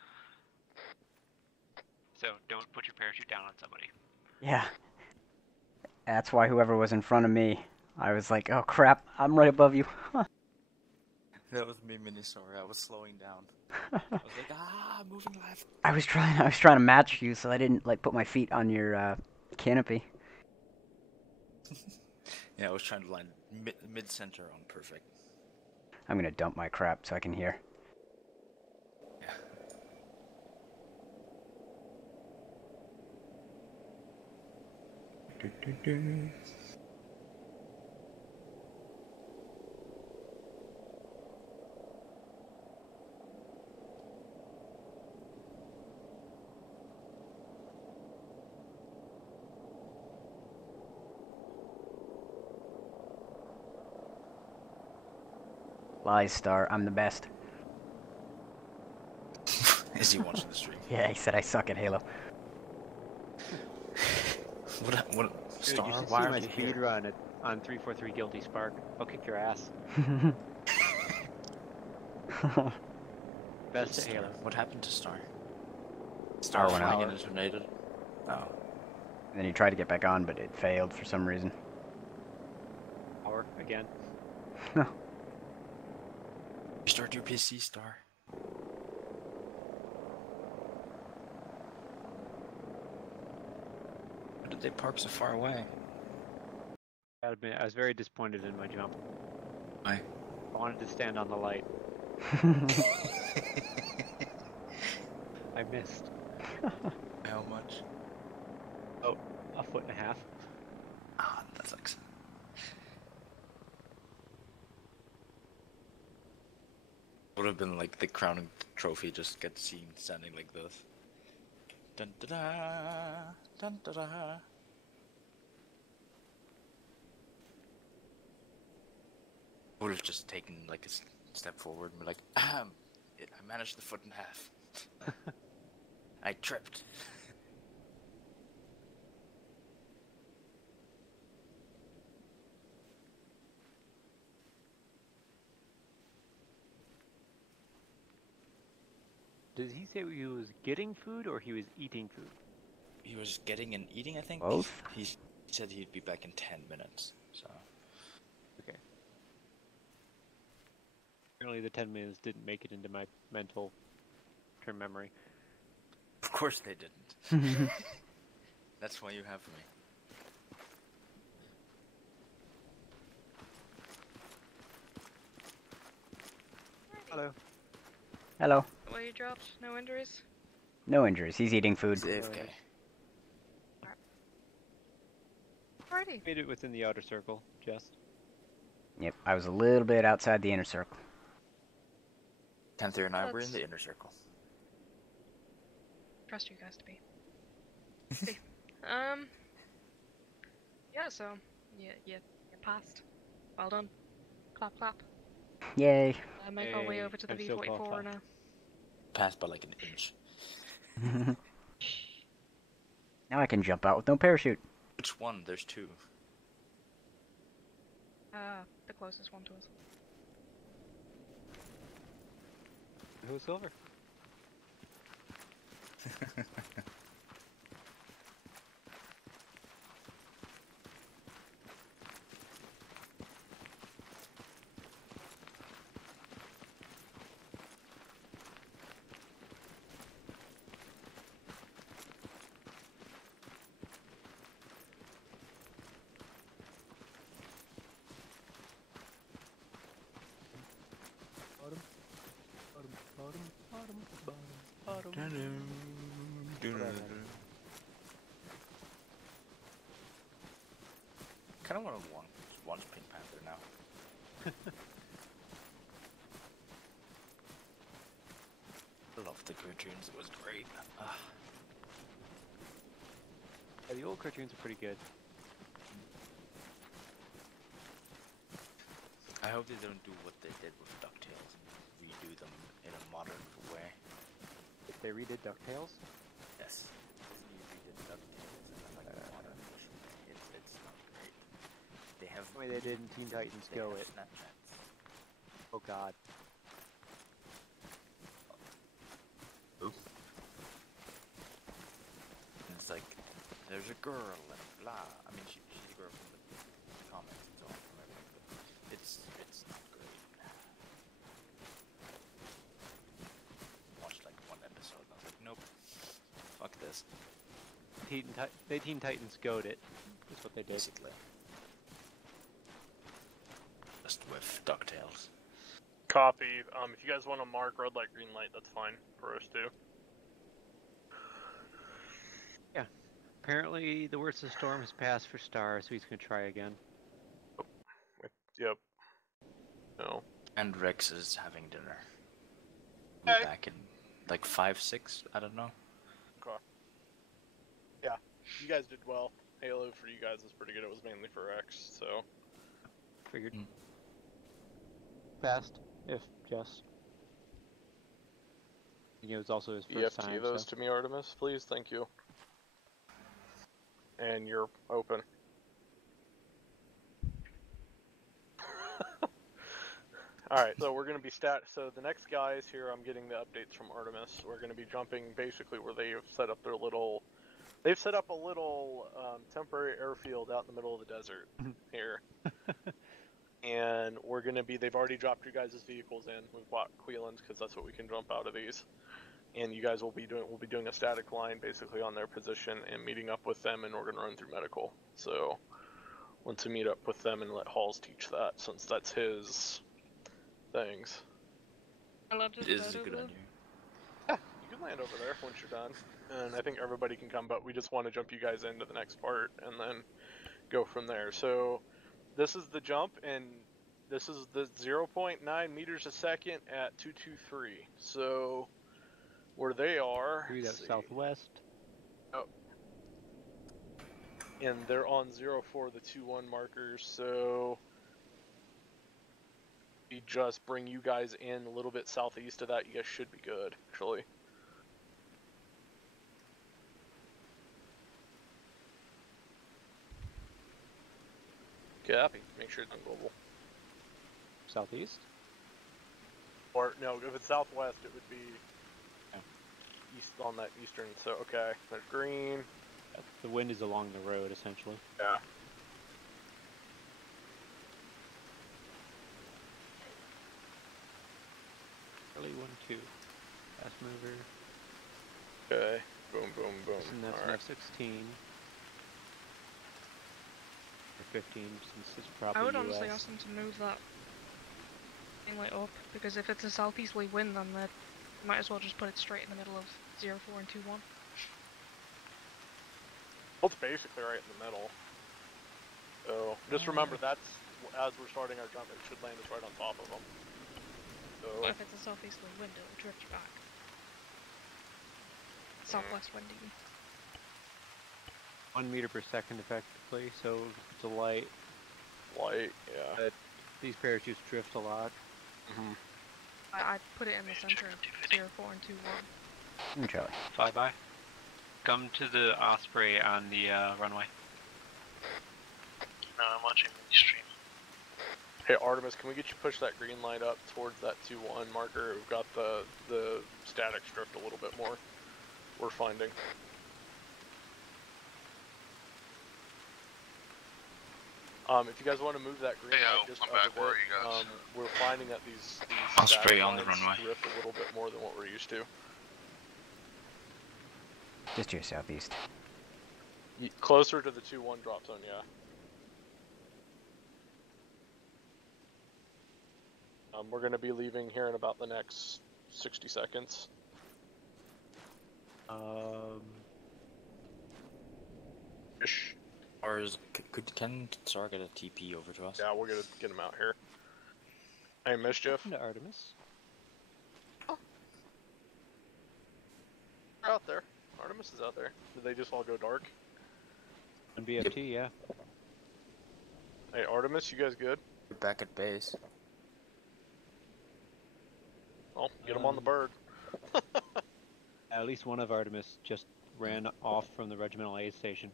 So don't put your parachute down on somebody. Yeah. That's why whoever was in front of me, I was like, oh crap, I'm right above you. That was me, Mini, sorry, I was slowing down. I was like, moving left. I was trying to match you, so I didn't like put my feet on your canopy. Yeah, I was trying to line mid-center on perfect. I'm gonna dump my crap so I can hear. Yeah. Lies, Star, I'm the best. Is he watching the stream? Yeah, he said I suck at Halo. Dude, you should see my speed run on 343 Guilty Spark. I'll kick your ass. Best at Star. Halo. What happened to Star? Star went flying out. in a tornado? Oh. And then he tried to get back on, but it failed for some reason. Power again. Restart your PC, Star. Why did they park so far away? I was very disappointed in my jump. Why? I wanted to stand on the light. I missed. How much? Oh, a foot and a half. Ah, that sucks. Would have been like the crowning trophy, just get seen standing like this. Dun da da, dun da da. Would have just taken like a step forward and be like, I managed the foot and a half. I tripped. Did he say he was getting food or he was eating food? He was getting and eating, I think. Both? He said he'd be back in 10 minutes, so... Okay. Apparently the 10 minutes didn't make it into my mental term memory. Of course they didn't. That's why you have me. Hello. Hello. Well, you dropped. No injuries? No injuries. He's eating food. AFK. Alrighty. Made it within the outer circle, just. Yep, I was a little bit outside the inner circle. Panther and I were in the inner circle. Trust you guys to be. See. Yeah, so, you passed. Well done. Clap, clap. Yay. Make our way over to the V44 now. Passed by like an inch. Now I can jump out with no parachute. Which one? There's two. The closest one to us. Who's silver? Kind of want to watch Pink Panther now. I love the cartoons. It was great. Yeah, the old cartoons are pretty good. I hope they don't do what they did with DuckTales and redo them in a modern way. If they redid DuckTales? Yes. Disney redid DuckTales in like a modern version. It's not great. They have The way they did in Teen Titans Go it. Snapchats. Oh god. Oops. And it's like, there's a girl and blah. I mean, she's a girl from the comics and so on. But it's not great. Watched like one episode and I was like, nope. Fuck this. They Teen Titans Go'd it. That's what they did. Basically. Just with DuckTales. Copy. If you guys want to mark red light, green light, that's fine for us too. Yeah. Apparently the worst of the storm has passed for Star, so he's gonna try again. Yep. No. And Rex is having dinner. We'll be back in like 5, 6, I don't know. Okay. Yeah, you guys did well. Halo for you guys was pretty good. It was mainly for X, so. Figured. Fast, if just. It was also his first EFT time. those so. to me, Artemis, please. Thank you. And you're open. Alright, so we're gonna be so the next guys here, I'm getting the updates from Artemis. We're gonna be jumping basically where they've set up a little temporary airfield out in the middle of the desert here. And they've already dropped your guys' vehicles in. We've bought Queelans because that's what we can jump out of these. And you guys we'll be doing a static line basically on their position and meeting up with them, and we're gonna run through medical. So want to meet up with them and let Halls teach that, since that's his things. I love this. It is a good idea. Yeah, you can land over there once you're done. And I think everybody can come, but we just want to jump you guys into the next part and then go from there. So this is the jump, and this is the 0.9 meters a second at 223. So where they are, that's southwest. Oh. And they're on 04, the 2-1 markers, so we just bring you guys in a little bit southeast of that. You guys should be good, actually. Copy. Make sure it's on global. Southeast? Or, no, if it's southwest, it would be east on that eastern. So, okay, there's green. The wind is along the road, essentially. Yeah. Early 1-2. Fast mover. Okay. Boom, boom, boom. And that's All an right. F-16. Or 15, since it's probably I would US. honestly ask them to move that inlet up, because if it's a southeasterly wind, then they might as well just put it straight in the middle of 04 and 2-1. Well, it's basically right in the middle. So, just remember that's, as we're starting our jump, it should land us right on top of them. So, But if it's a southeasterly wind, it'll drift you back. Southwest windy. 1 meter per second effectively, so if it's a light. Light, yeah. These parachutes drift a lot. Mm-hmm. I put it in the center of 04 and 2-1. Charlie. Flyby. Come to the Osprey on the runway. No, I'm watching the stream. Hey Artemis, can we get you push that green light up towards that 2-1 marker? We've got the static drift a little bit more. We're finding. If you guys want to move that green light just I'm up back. a bit, Where are you guys? we're finding that these Osprey static on the lines runway. drift a little bit more than what we're used to. Just to your southeast. Closer to the 2-1 drop zone, yeah. We're going to be leaving here in about the next 60 seconds. Ish. Or can Tsar get a TP over to us? Yeah, we're going to get him out here. Hey, Mischief. To Artemis. They're out there. Artemis is out there. Did they just all go dark? And BFT, yeah. Hey, Artemis, you guys good? We're back at base. Oh, get them on the bird. At least one of Artemis just ran off from the regimental aid station.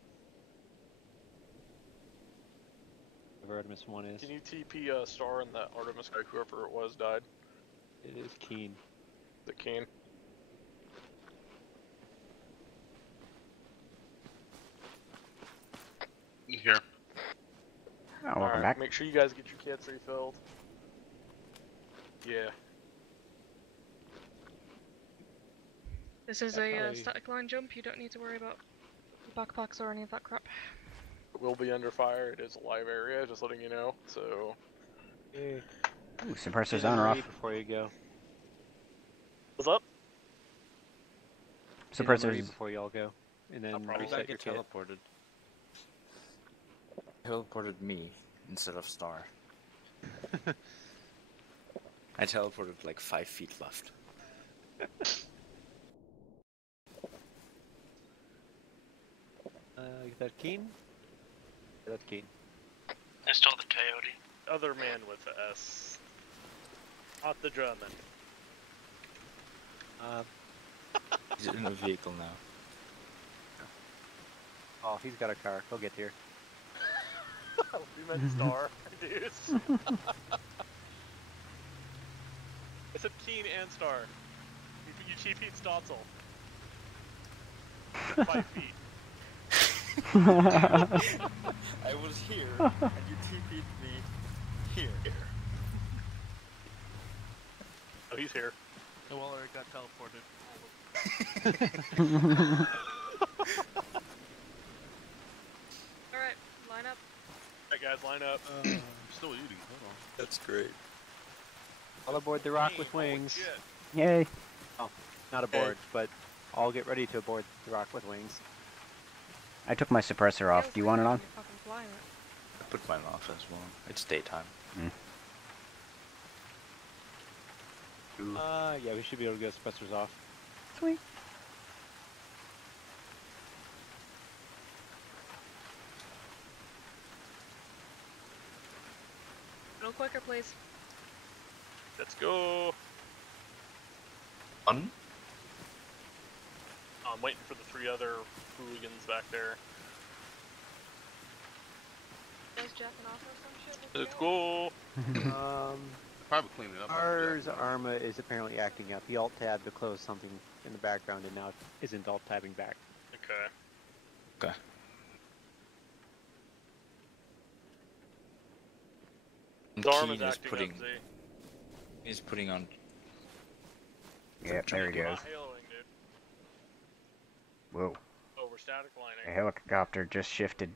Whoever Artemis 1 is. Can you TP Star and that Artemis guy, whoever it was, died? It is Keen. The Keen. Here. Oh, welcome Alright, back. make sure you guys get your kits refilled. Yeah. This is a static line jump, you don't need to worry about backpacks or any of that crap. It will be under fire, it is a live area, just letting you know, so... Yay. Ooh, suppressor's on or off? Before you go. What's up? Suppressor's... Before y'all go. And then reset your kit. Teleported. Teleported me instead of Star. I teleported like 5 feet left. Is that Keen? Yeah, that's Keen. I stole the coyote. Other man with the S. Not the German. He's in a vehicle now. Oh, he's got a car. He'll get here. We meant Star, dudes. I said Keen and Star. You TP'd Stotzel. 5 feet. I was here, and you TP'd me here. Oh, he's here. The Waller got teleported. Alright, line up. Alright, guys, line up. I'm still eating. Hold on. That's great. All aboard the rock with wings. Yay. Oh, not aboard, but all get ready to aboard the rock with wings. I took my suppressor off. Do you want it on? I put mine off as well. It's daytime. Yeah, we should be able to get suppressors off. Sweet. A little quicker, please. Let's go. On? I'm waiting for the 3 other hooligans back there. Guys jacking off or some shit? Let's go. Probably clean it up. Ours Arma is apparently acting up. He alt-tabbed to close something in the background and now isn't alt-tabbing back. Okay. Okay. Arma's Keen is acting putting. up, Z. He's putting on. Yeah, there he goes. Hailing, dude. Whoa. Oh, we're static lining. The helicopter just shifted.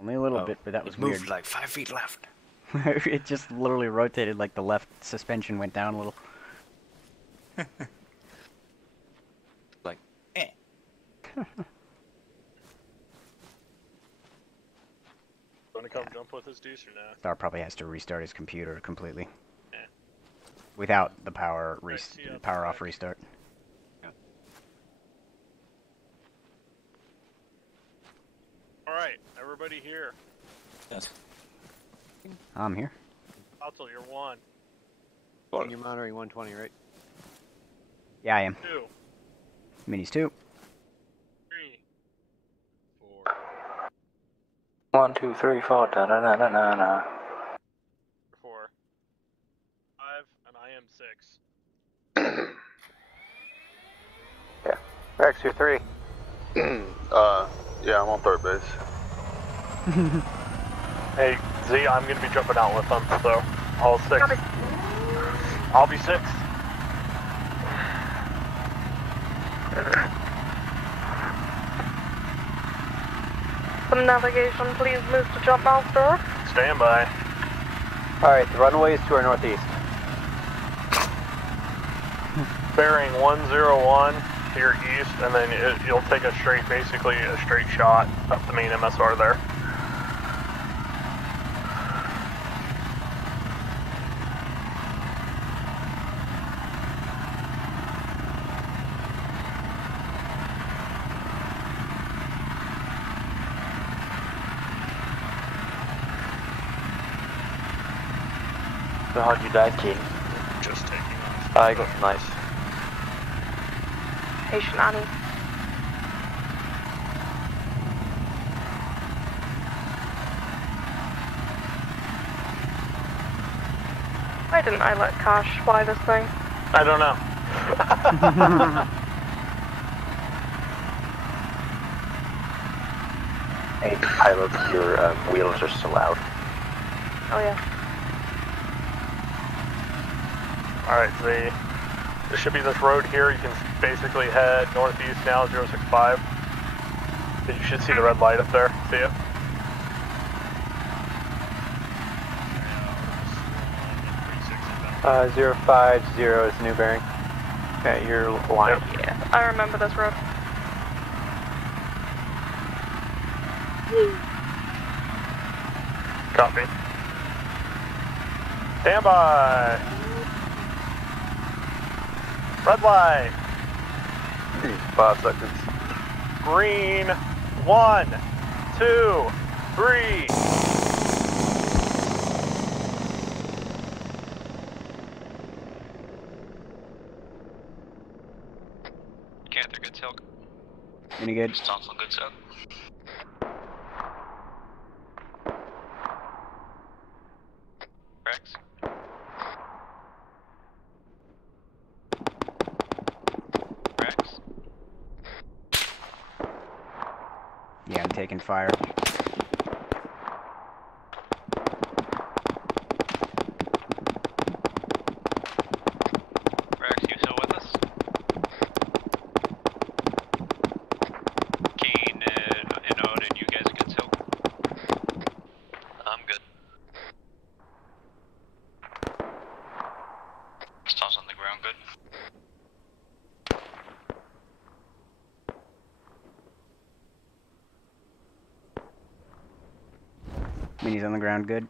Only a little bit, but that was it moved weird. like 5 feet left. It just literally rotated like the left suspension went down a little. Like, eh. Want to come jump with us, Deuce, or not? Star probably has to restart his computer completely. Yeah. Without the power see ya. power off restart. Alright, everybody here. Yes. I'm here. Stotzel, you're 1. And you're monitoring 120, right? Yeah, I am. 2. Minis 2. 3. 1, 2, 3, 4, da da da da da da. 4. 5, and I am 6. Yeah. Rex, you're 3. Yeah, I'm on 3rd base. Hey, Z, I'm gonna be jumping out with them, so all 6. I'll be 6. Some navigation, please move to jump master. Stand by. Alright, the runway is to our northeast. Bearing 101 to your east, and then you'll take basically a straight shot up the main MSR there. So how'd you die, Keen? Just taking off. I got nice. Patient Annie. Why didn't I let Cash fly this thing? I don't know. Hey, pilot, your wheels are still out. Oh yeah. Alright, Z. There should be this road here. You can basically head northeast now, 065. You should see the red light up there. See it? Uh, 050 is the new bearing. Okay, you're line. Yeah, I remember this road. Copy. Stand by. Red light. 5 seconds. Green. 1, 2, 3. Canter, good silk. Any good? Stotzel, good silk. Rex. Yeah, I'm taking fire. Rex, you still with us? Keen and Odin, you guys good still? I'm good. Stars on the ground, good. Minis on the ground, good.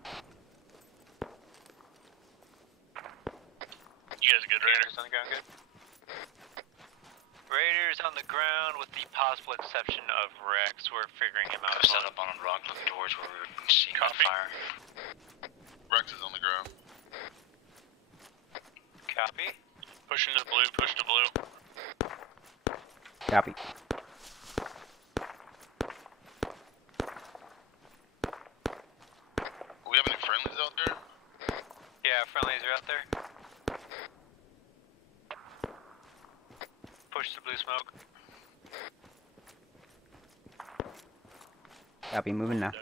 You guys good, Raiders on the ground, good? Raiders on the ground with the possible exception of Rex. We're figuring him out. Set up on a rock looking towards where we were seeing that fire. Rex is on the ground. Copy. Pushing to blue, push to blue. Copy. Do we have any friendlies out there? Yeah, friendlies are out there. Push the blue smoke. Copy, moving now.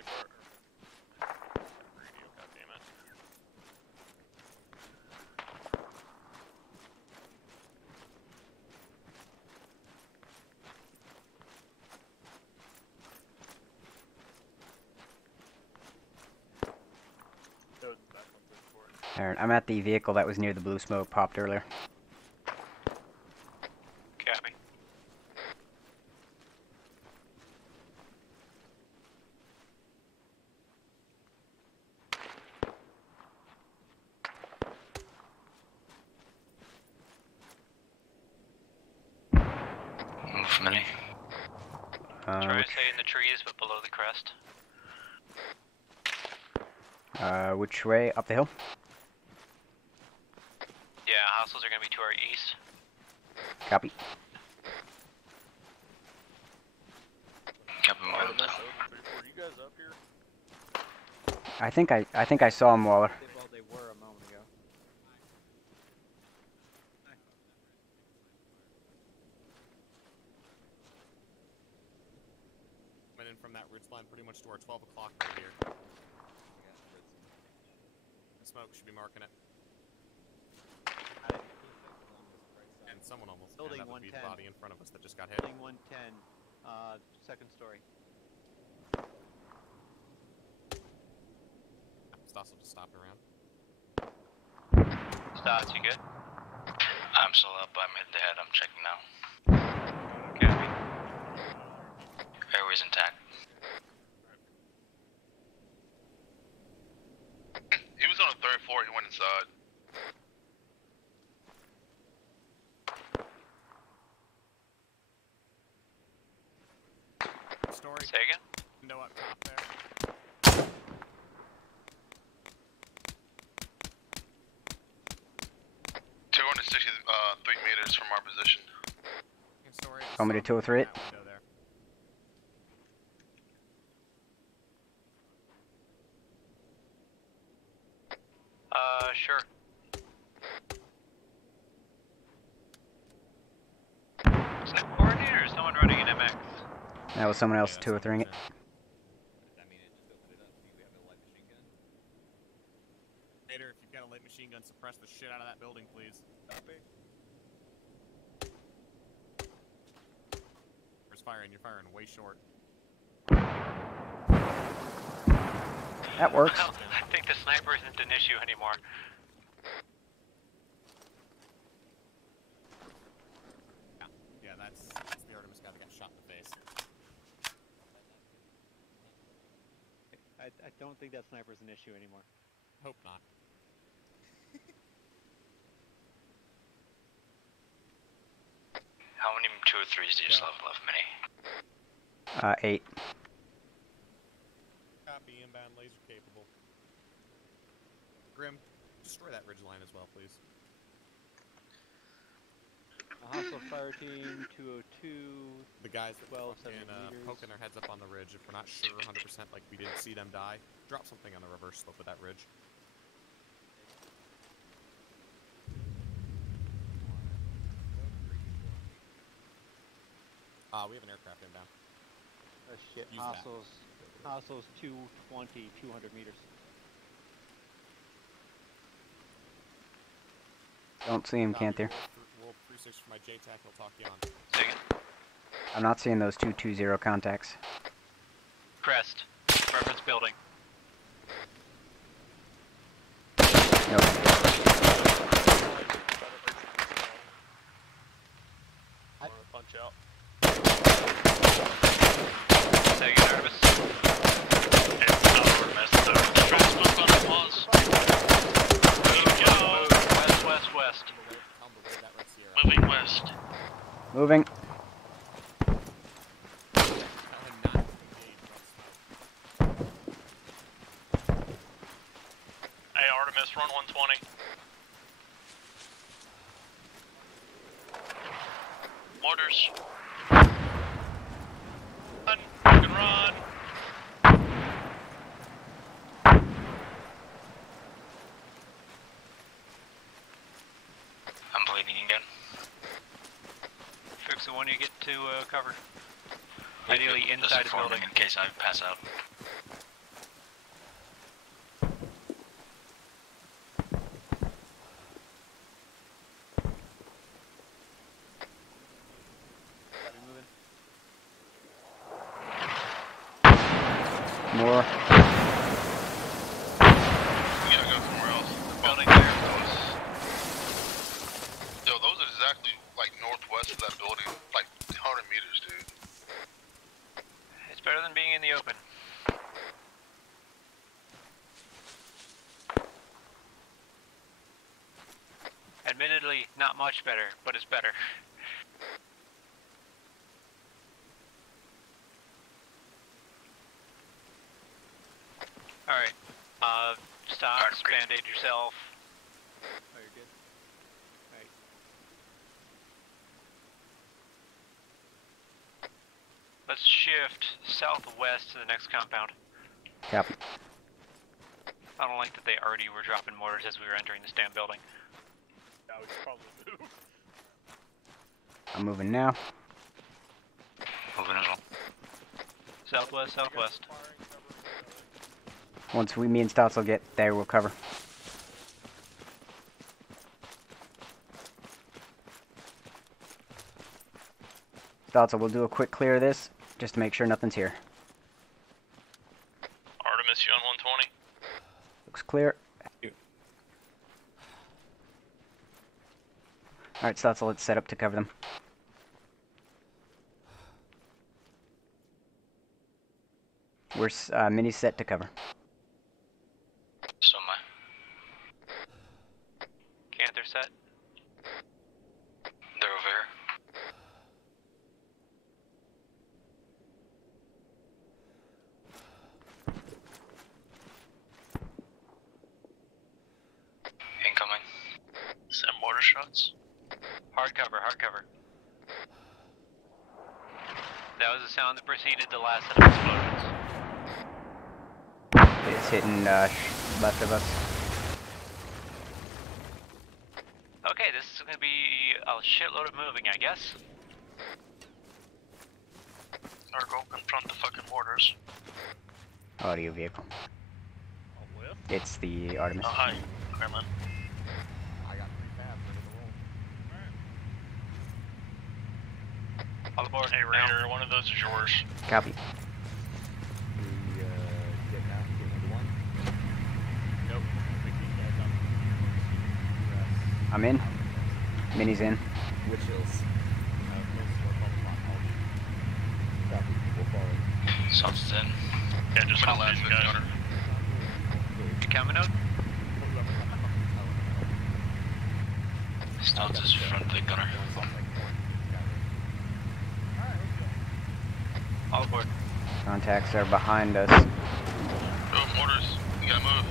Alright, I'm at the vehicle that was near the blue smoke popped earlier. Copy. Move mini. Try to stay in the trees, but below the crest. Which way? Up the hill? Yeah, hostiles are gonna be to our east. Copy. Copy, Marlon. Were you guys up here? I think I saw him, Waller. Well, they were a moment ago. Coming in from that ridge line pretty much to our 12 o'clock right here. The smoke should be marking it. And someone almost Building had that 110. body in front of us that just got hit. Building 110, second story. Stas will just stop around. Stas, you good? I'm still up. I'm hit the head. I'm checking now. Copy. Airway's intact. He was on the third floor. He went inside. Story. Say again? Window up top there. 3 meters from our position. Story. Want me to 203 it? Sure. Snap coordinator or someone running an MX? That was someone else 203ing it. Vader, if you've got a light machine gun, suppress the shit out of that building, please. Copy. Where's firing? You're firing way short. That works. Well, I think the sniper isn't an issue anymore. Yeah, that's the Artemis guy that got shot in the face. I don't think that sniper's an issue anymore. Hope not. How many 2 or 3s do you still have left, Mini? 8. Copy, inbound, laser capable. Grim, destroy that ridge line as well, please. Hostile fire team 202. The guys that 12, poking their heads up on the ridge, if we're not sure 100% like we didn't see them die, drop something on the reverse slope of that ridge. We have an aircraft inbound. Oh shit, Use that. Hostiles 220, 200 meters. Don't see him, Cantor. Roll 36 for my JTAC, he'll talk you on. Say again? I'm not seeing those 220 contacts. Crest. Reference building. Nope. I want to punch out. Say again, Artemis. It's Artemis, so transport on pause. West. Moving west. Moving. Hey, Artemis, run 120. Mortars. Run. You can run. I'm bleeding again. Fix the one you get to cover. Ideally inside the building. In case I pass out. More. We gotta go somewhere else. Building there. Yo, those are exactly like northwest of that building, like 100 meters, dude. It's better than being in the open. Admittedly, not much better, but it's better. Alright, stop, band-aid yourself. Oh, you're good? Alright. Let's shift southwest to the next compound. Copy. I don't like that they already were dropping mortars as we were entering this damn building. Yeah, we should probably move. I'm moving now. Moving as well. Southwest. Once me and Stotzel get there, we'll cover. Stotzel, we'll do a quick clear of this, just to make sure nothing's here. Artemis, you on 120? Looks clear. Alright, Stotzel, let's set up to cover them. We're mini set to cover. So am I. Cantor set. They're over here. Incoming. Send mortar shots. Hard cover. That was the sound that preceded the last set of explosions. It's hitting left of us. Okay, this is going to be a shitload of moving, I guess. Argo, confront the fucking mortars. Audio vehicle. It's the Artemis. Oh, hi. Gremlin. I got 3 fabs ready to roll. All aboard. Hey, Raider, one of those is yours. Copy. Nope. I'm in. Mini's in. Witch Hills. Copy. We'll follow. Something's in. Yeah, just hold these guys. You coming out? Stones is front of the gunner. All aboard. Contacts are behind us. Go, mortars. You gotta move.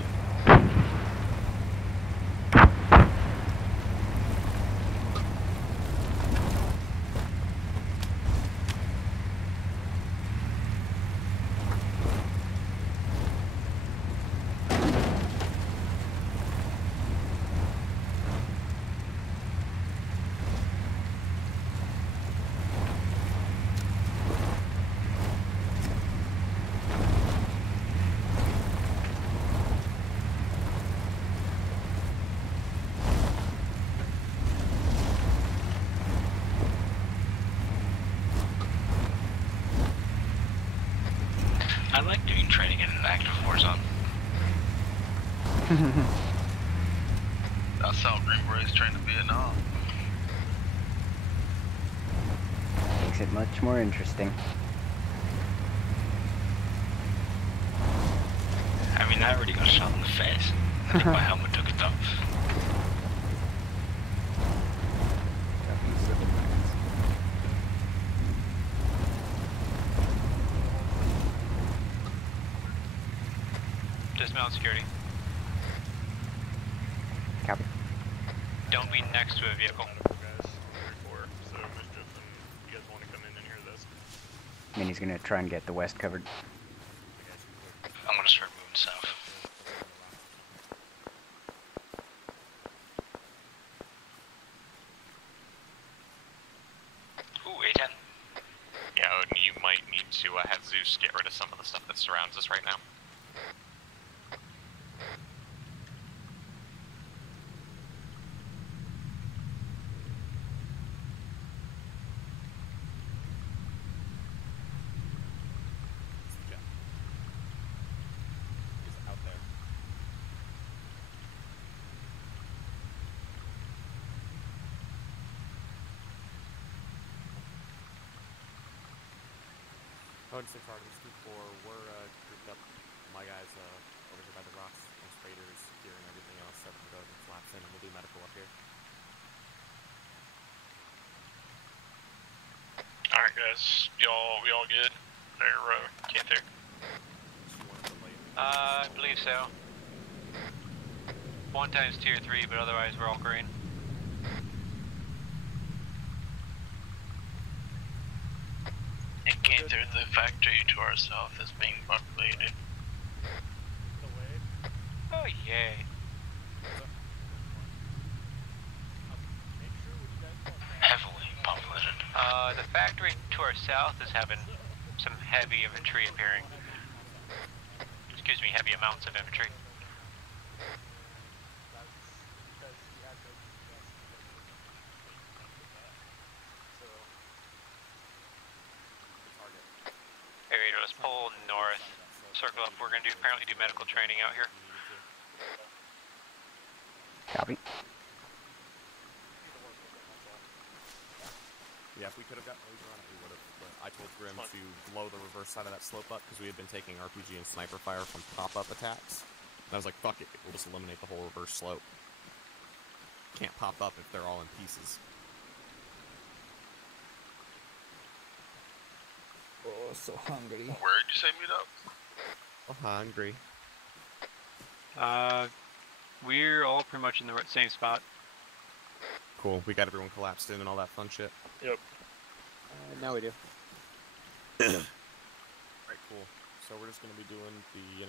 I like doing training in an active war zone. That's how Green Berets trained in Vietnam. Makes it much more interesting. I mean, I already got shot in the face. I think my helmet took it off. Dismount security. Copy. Don't be next to a vehicle. So Mischief, and you guys want to come in and hear this? I mean, he's gonna try and get the west covered. I'm gonna start moving south. Ooh, A10. Yeah, and you might need to have Zeus get rid of some of the stuff that surrounds us right now. St. Charles 2-4, we're grouped up. My guys over here by the rocks and spraders, gear and everything else, so we can go and collapse in and we'll do medical up here. Alright guys, we all good? They're can't there? I believe so. 1 times tier 3, but otherwise we're all green. Canter, the factory to our south is being populated. Oh yay. Heavily populated. The factory to our south is having some heavy infantry appearing. Excuse me, heavy amounts of infantry. Alright, let's pull north, circle up. We're gonna apparently do medical training out here. Copy. Yeah, if we could have gotten laser on it, we would have. But I told Grim to blow the reverse side of that slope up because we had been taking RPG and sniper fire from pop-up attacks. And I was like, fuck it, we'll just eliminate the whole reverse slope. Can't pop up if they're all in pieces. Oh, so hungry. Where'd you say meet up? Oh, hungry. We're all pretty much in the same spot. Cool, we got everyone collapsed in and all that fun shit. Yep. Now we do. Alright, cool. So we're just gonna be doing the,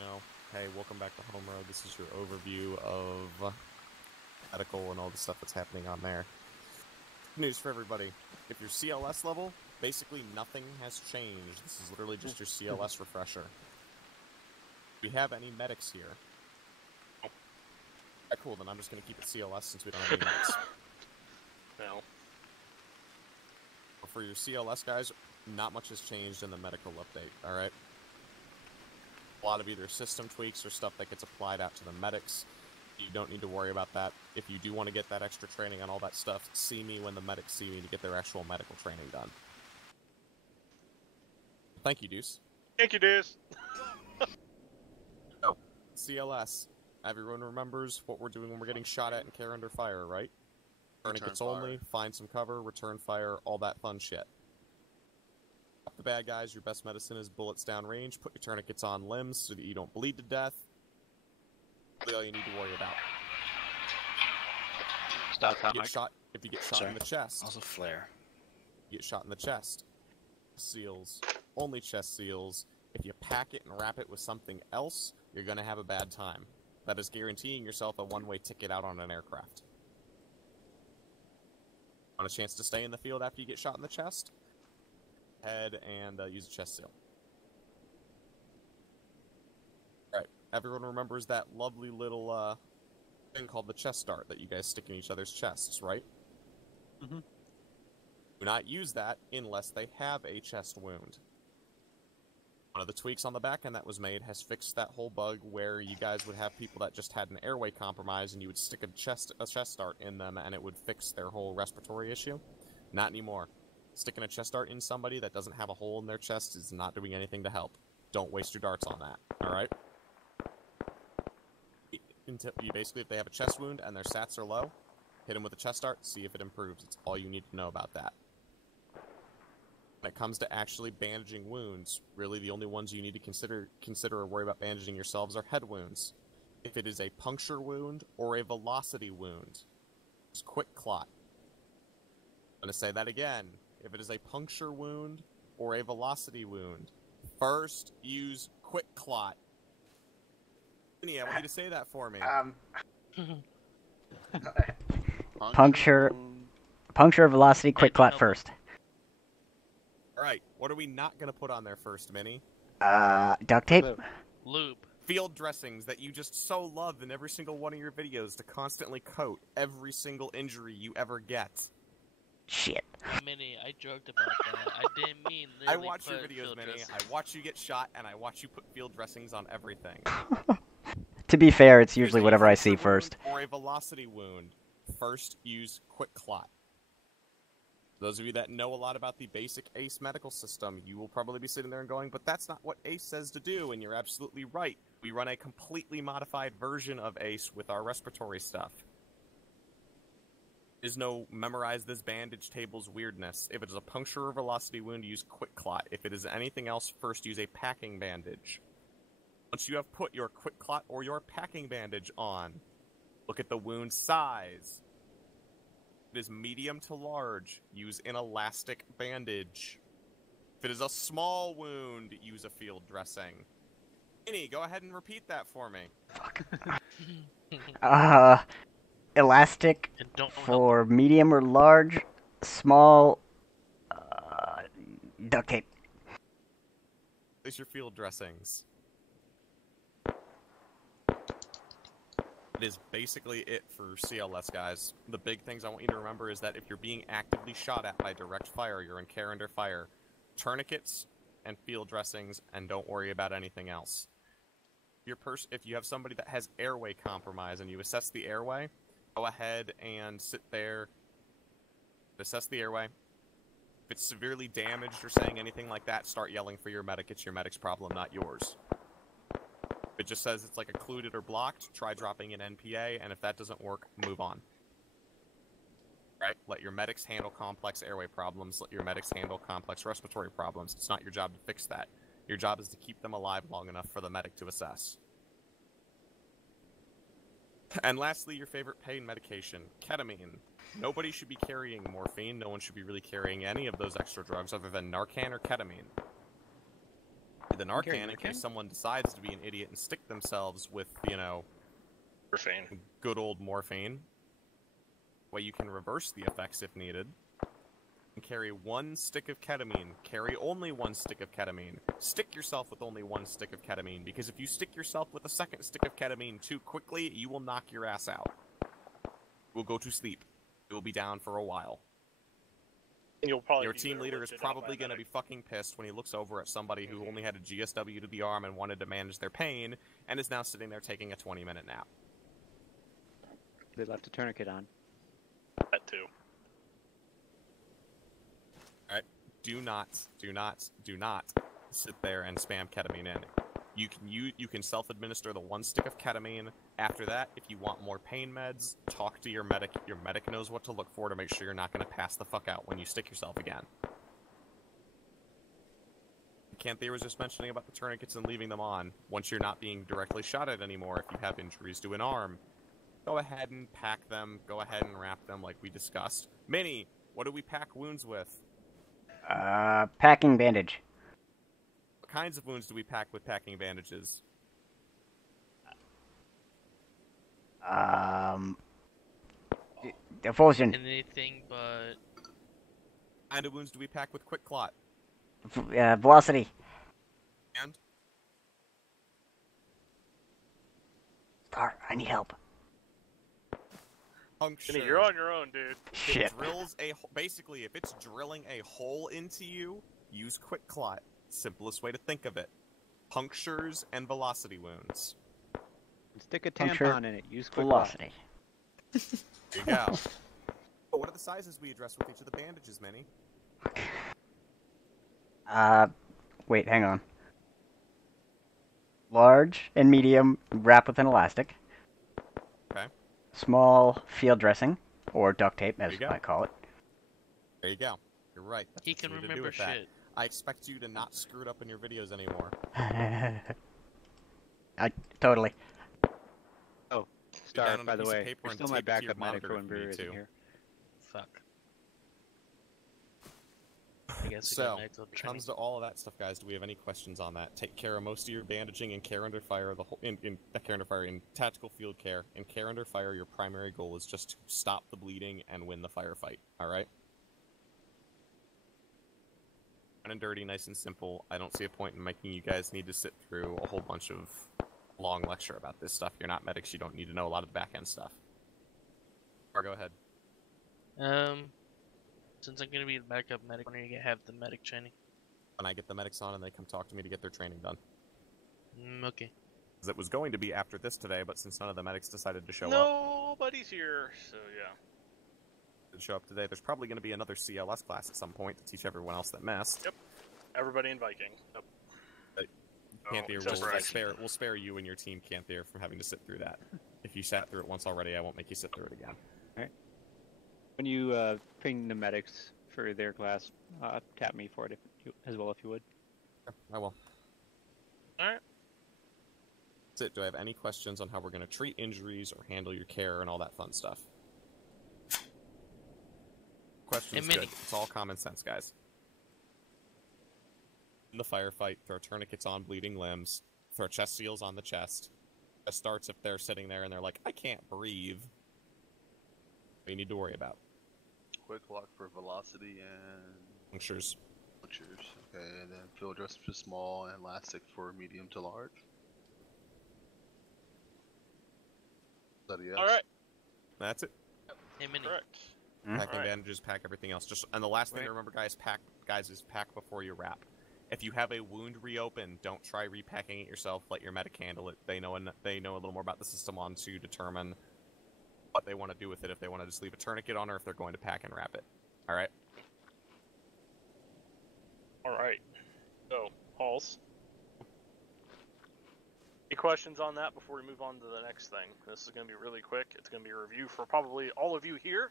hey, welcome back to Home Road. This is your overview of medical and all the stuff that's happening on there. Good news for everybody. If your CLS level, basically nothing has changed. This is literally just your CLS refresher. Do we have any medics here? Alright, cool, then I'm just gonna keep it CLS since we don't have any medics. No. For your CLS guys, not much has changed in the medical update, alright? A lot of either system tweaks or stuff that gets applied out to the medics. You don't need to worry about that. If you do want to get that extra training on all that stuff, see me when the medics see me to get their actual medical training done. Thank you, Deuce. Thank you, Deuce. Oh, CLS. Everyone remembers what we're doing when we're getting shot at and care under fire, right? Tourniquets only, find some cover, return fire, all that fun shit. The bad guys, your best medicine is bullets down range. Put your tourniquets on limbs so that you don't bleed to death. That's all you need to worry about. Stop that, Mike. If you get shot in the chest. Also flare. You get shot in the chest. Seals. Only chest seals. If you pack it and wrap it with something else, you're going to have a bad time. That is guaranteeing yourself a one-way ticket out on an aircraft. Want a chance to stay in the field after you get shot in the chest? Head and use a chest seal. Right. Everyone remembers that lovely little thing called the chest dart that you guys stick in each other's chests, right? Mm-hmm. Do not use that unless they have a chest wound. One of the tweaks on the back end that was made has fixed that whole bug where you guys would have people that just had an airway compromise and you would stick a chest dart in them and it would fix their whole respiratory issue. Not anymore. Sticking a chest dart in somebody that doesn't have a hole in their chest is not doing anything to help. Don't waste your darts on that, alright? Basically, if they have a chest wound and their stats are low, hit them with a chest dart, see if it improves. It's all you need to know about that. When it comes to actually bandaging wounds, really the only ones you need to consider or worry about bandaging yourselves are head wounds. If it is a puncture wound or a velocity wound, it's quick clot. I'm going to say that again. If it is a puncture wound or a velocity wound, first use quick clot. Vinny, I want you to say that for me. Puncture, velocity, quick clot first. Alright, what are we not going to put on there first, Minnie? Duct tape? Lube. Field dressings that you just so love in every single one of your videos to constantly coat every single injury you ever get. Shit. Minnie, I joked about that. I didn't mean I literally watch your put videos, field Minnie. dressings. I watch you get shot, and I watch you put field dressings on everything. To be fair, it's usually whatever I see first. Or a velocity wound. First, use quick clot. Those of you that know a lot about the basic ACE medical system, you will probably be sitting there and going, but that's not what ACE says to do, and you're absolutely right. We run a completely modified version of ACE with our respiratory stuff. There's no memorize this bandage table's weirdness. If it is a puncture or velocity wound, use quick clot. If it is anything else, first use a packing bandage. Once you have put your quick clot or your packing bandage on, look at the wound size. If it is medium to large, use an elastic bandage. If it is a small wound, use a field dressing. Minnie, go ahead and repeat that for me. Elastic for medium or large, small, duct tape. Place your field dressings. That is basically it for CLS, guys. The big things I want you to remember is that if you're being actively shot at by direct fire, you're in care under fire. Tourniquets and field dressings, and don't worry about anything else. If you have somebody that has airway compromise and you assess the airway, go ahead and sit there, assess the airway. If it's severely damaged or saying anything like that, start yelling for your medic. It's your medic's problem, not yours. If it just says it's like occluded or blocked, try dropping an NPA, and if that doesn't work, move on. Right? Let your medics handle complex airway problems. Let your medics handle complex respiratory problems. It's not your job to fix that. Your job is to keep them alive long enough for the medic to assess. And lastly, your favorite pain medication, ketamine. Nobody should be carrying morphine. No one should be really carrying any of those extra drugs other than Narcan or ketamine. The Narcan, in case someone decides to be an idiot and stick themselves with, you know, morphine. Good old morphine. Well, you can reverse the effects if needed. And carry one stick of ketamine. Carry only one stick of ketamine. Stick yourself with only one stick of ketamine, because if you stick yourself with a second stick of ketamine too quickly, you will knock your ass out. You will go to sleep. You will be down for a while. You'll probably Your team leader is probably going to be fucking pissed when he looks over at somebody who only had a GSW to the arm and wanted to manage their pain, and is now sitting there taking a 20-minute nap. They left a tourniquet on. That too. Alright, do not sit there and spam ketamine in. You can self-administer the one stick of ketamine. After that, if you want more pain meds, talk to your medic. Your medic knows what to look for to make sure you're not going to pass the fuck out when you stick yourself again. Canthe was just mentioning about the tourniquets and leaving them on. Once you're not being directly shot at anymore, if you have injuries to an arm, go ahead and pack them. Go ahead and wrap them like we discussed. Minnie, what do we pack wounds with? Packing bandage. What kinds of wounds do we pack with packing bandages? Diffusion. Anything but... What kind of wounds do we pack with quick clot? Velocity. And? Star, I need help. Puncture. You're on your own, dude. Shit. It drills basically, if it's drilling a hole into you, use quick clot. Simplest way to think of it. punctures and velocity wounds. Stick a Puncture, tampon in it. Use quick velocity. There you go. But what are the sizes we address with each of the bandages, Minnie? Wait, hang on. Large and medium, wrap with an elastic. Okay. Small, field dressing, or duct tape, as I call it. There you go. You're right. That's He what can you need to do remember with that. shit. I expect you to not screw it up in your videos anymore. Totally. Oh, Down Star, on a by the piece of way, paper you're and still my tape it to your backup medic monitor for if when you Brewer need isn't to. here. Fuck. I guess we So, got when medical it training. comes to all of that stuff, guys, do we have any questions on that? Take care of most of your bandaging and care under fire. The whole in care under fire in tactical field care. In care under fire, your primary goal is just to stop the bleeding and win the firefight. All right. And dirty, nice and simple. I don't see a point in making you guys need to sit through a whole bunch of long lecture about this stuff. You're not medics. You don't need to know a lot of the back end stuff. Or go ahead. Since I'm gonna be the backup medic, when are you gonna have the medic training? When I get the medics on and they come talk to me to get their training done. Okay. Because it was going to be after this today, but since none of the medics decided to show up. Nobody's here, so yeah. To show up today, there's probably going to be another CLS class at some point to teach everyone else that missed. Yep. Everybody in Viking. Yep. Canthier, we'll spare you and your team, Canthier, from having to sit through that. If you sat through it once already, I won't make you sit through it again. Alright. When you ping the medics for their class, tap me for it as well if you would. I will. Alright. That's it. Do I have any questions on how we're going to treat injuries or handle your care and all that fun stuff? Questions good. It's all common sense, guys. In the firefight, throw tourniquets on bleeding limbs, throw chest seals on the chest. It starts if they're sitting there and they're like, I can't breathe. What you need to worry about. Quick lock for velocity and punctures. Punctures. Okay, and then field dress for small and elastic for medium to large. Is that a yes? Alright. That's it. Hey, Minnie. Correct. Packing bandages, pack everything else. And the last thing to remember, guys, is pack before you wrap. If you have a wound reopen, don't try repacking it yourself. Let your medic handle it. They know a little more about the system on to determine what they want to do with it. If they want to just leave a tourniquet on, or if they're going to pack and wrap it. All right. All right. So, Halls. Any questions on that before we move on to the next thing? This is going to be really quick. It's going to be a review for probably all of you here.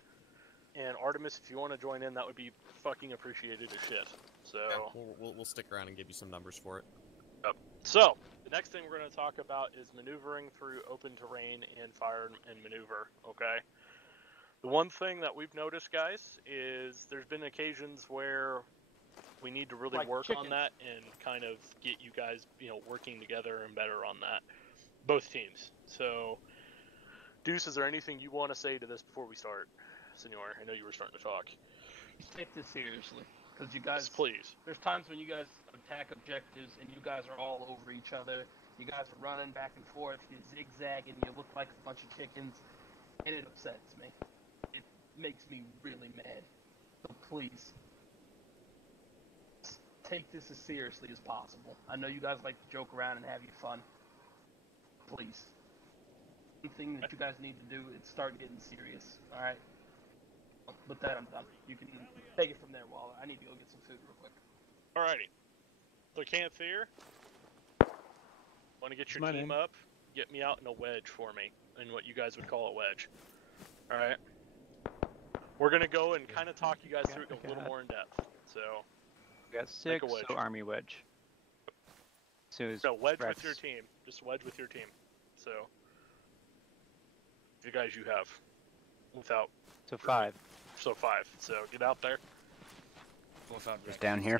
And Artemis, if you want to join in, that would be fucking appreciated as shit. So yeah, we'll stick around and give you some numbers for it. Yep. So the next thing we're going to talk about is maneuvering through open terrain and fire and maneuver. Okay. The one thing that we've noticed, guys, is there's been occasions where we need to really work on that and kind of get you guys, working together and better on that. Both teams. So, Deuce, is there anything you want to say to this before we start? Senor, I know you were starting to talk. Take this seriously, because you guys. Yes, please. There's times when you guys attack objectives and you guys are all over each other. You guys are running back and forth. You're zigzagging. You look like a bunch of chickens, and it upsets me. It makes me really mad. So please, take this as seriously as possible. I know you guys like to joke around and have your fun. Please. One thing that you guys need to do is start getting serious. All right. With that, I'm done. You can take it from there, Waller. I need to go get some food real quick. Alrighty. So, Canthier, want to get your team up? Get me out in a wedge for me, in what you guys would call a wedge. Alright? We're going to go and kind of talk you guys through it a little more in depth. So, we got 6, so army wedge. No, wedge with your team. Just wedge with your team. So, you guys you have. Without. So 5. So 5. So get out there. Just down here.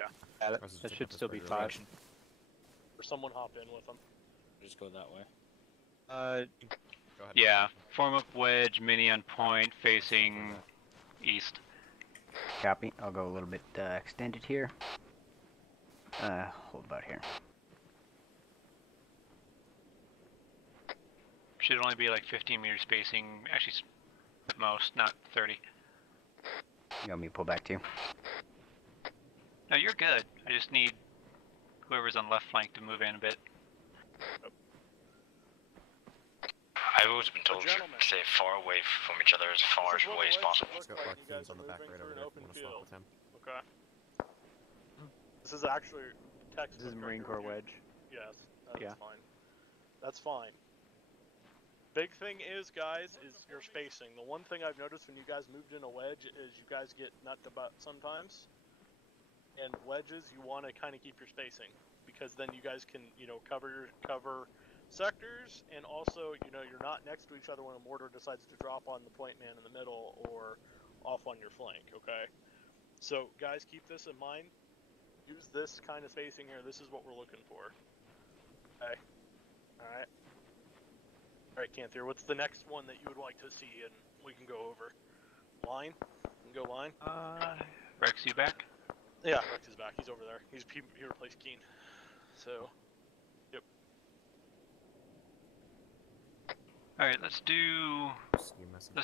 Yeah. That should still be 5. Or someone hop in with them. Just go that way. Go ahead. Yeah. Form up wedge, mini on point, facing east. Copy. I'll go a little bit extended here. Hold about here. Should only be like 15 meter spacing, actually at most, not 30. You want me to pull back too? No, you're good. I just need whoever's on left flank to move in a bit. I've always been told to stay far away from each other as far away as possible. Let's go Arkeem's on the back right over there. Open Want to swap field. with him? Okay. This is actually textbook. This is Marine Corps wedge. Yes, that's Yeah. fine. That's fine. Big thing is, guys, is your spacing. The one thing I've noticed when you guys moved in a wedge is you guys get nut to butt sometimes. And wedges, you want to kind of keep your spacing because then you guys can, cover sectors, and also, you're not next to each other when a mortar decides to drop on the point man in the middle or off on your flank. Okay. So, guys, keep this in mind. Use this kind of spacing here. This is what we're looking for. Okay. Alright. Alright, Canthier, what's the next one that you would like to see, and we can go over? Line? We can go line? Rex, you back? Yeah, Rex is back. He's over there. He replaced Keen. So, yep. Alright, let's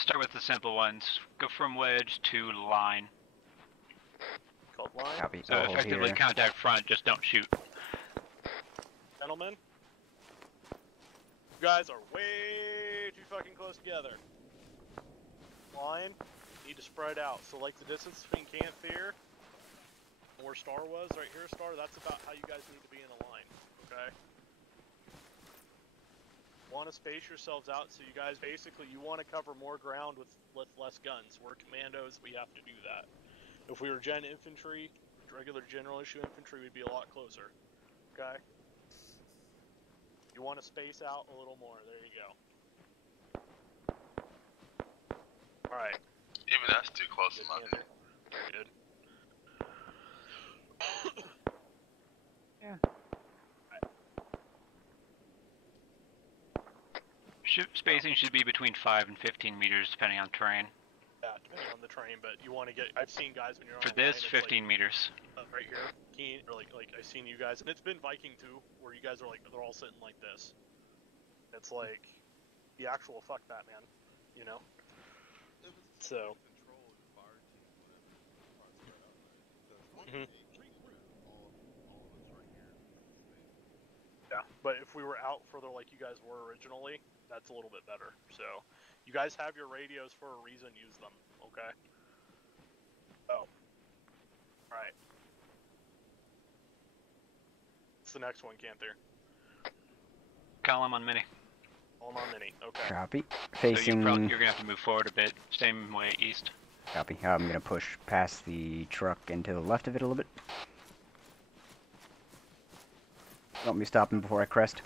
start with the simple ones. Go from wedge to line. Called line? Copy. So effectively contact front, just don't shoot. Gentlemen, you guys are way too fucking close together. Line, need to spread out. So like the distance between Canthier and where Star was, right here, Star, that's about how you guys need to be in a line, okay? Want to space yourselves out so you guys you want to cover more ground with less guns. We're commandos, we have to do that. If we were gen infantry, regular general issue infantry, we'd be a lot closer, okay? You want to space out a little more, there you go. Alright. Even that's too close in my opinion. Good. Yeah. Spacing should be between 5 and 15 meters depending on terrain. Yeah, depending on the terrain, but you want to get. I've seen guys when you're on For a this, line, 15 meters. Right here, Keen, or like I've seen you guys, and it's been Viking too, where you guys are like they're all sitting like this. It's like the actual fuck Batman, So. Yeah, but if we were out further like you guys were originally, that's a little bit better. So, you guys have your radios for a reason, use them, okay? Oh. Alright. What's the next one, Canthier? Column on mini. Column on mini, okay. Copy. So Facing... you're gonna have to move forward a bit, same way east. Copy. I'm gonna push past the truck and to the left of it a little bit. Want me stopping before I crest?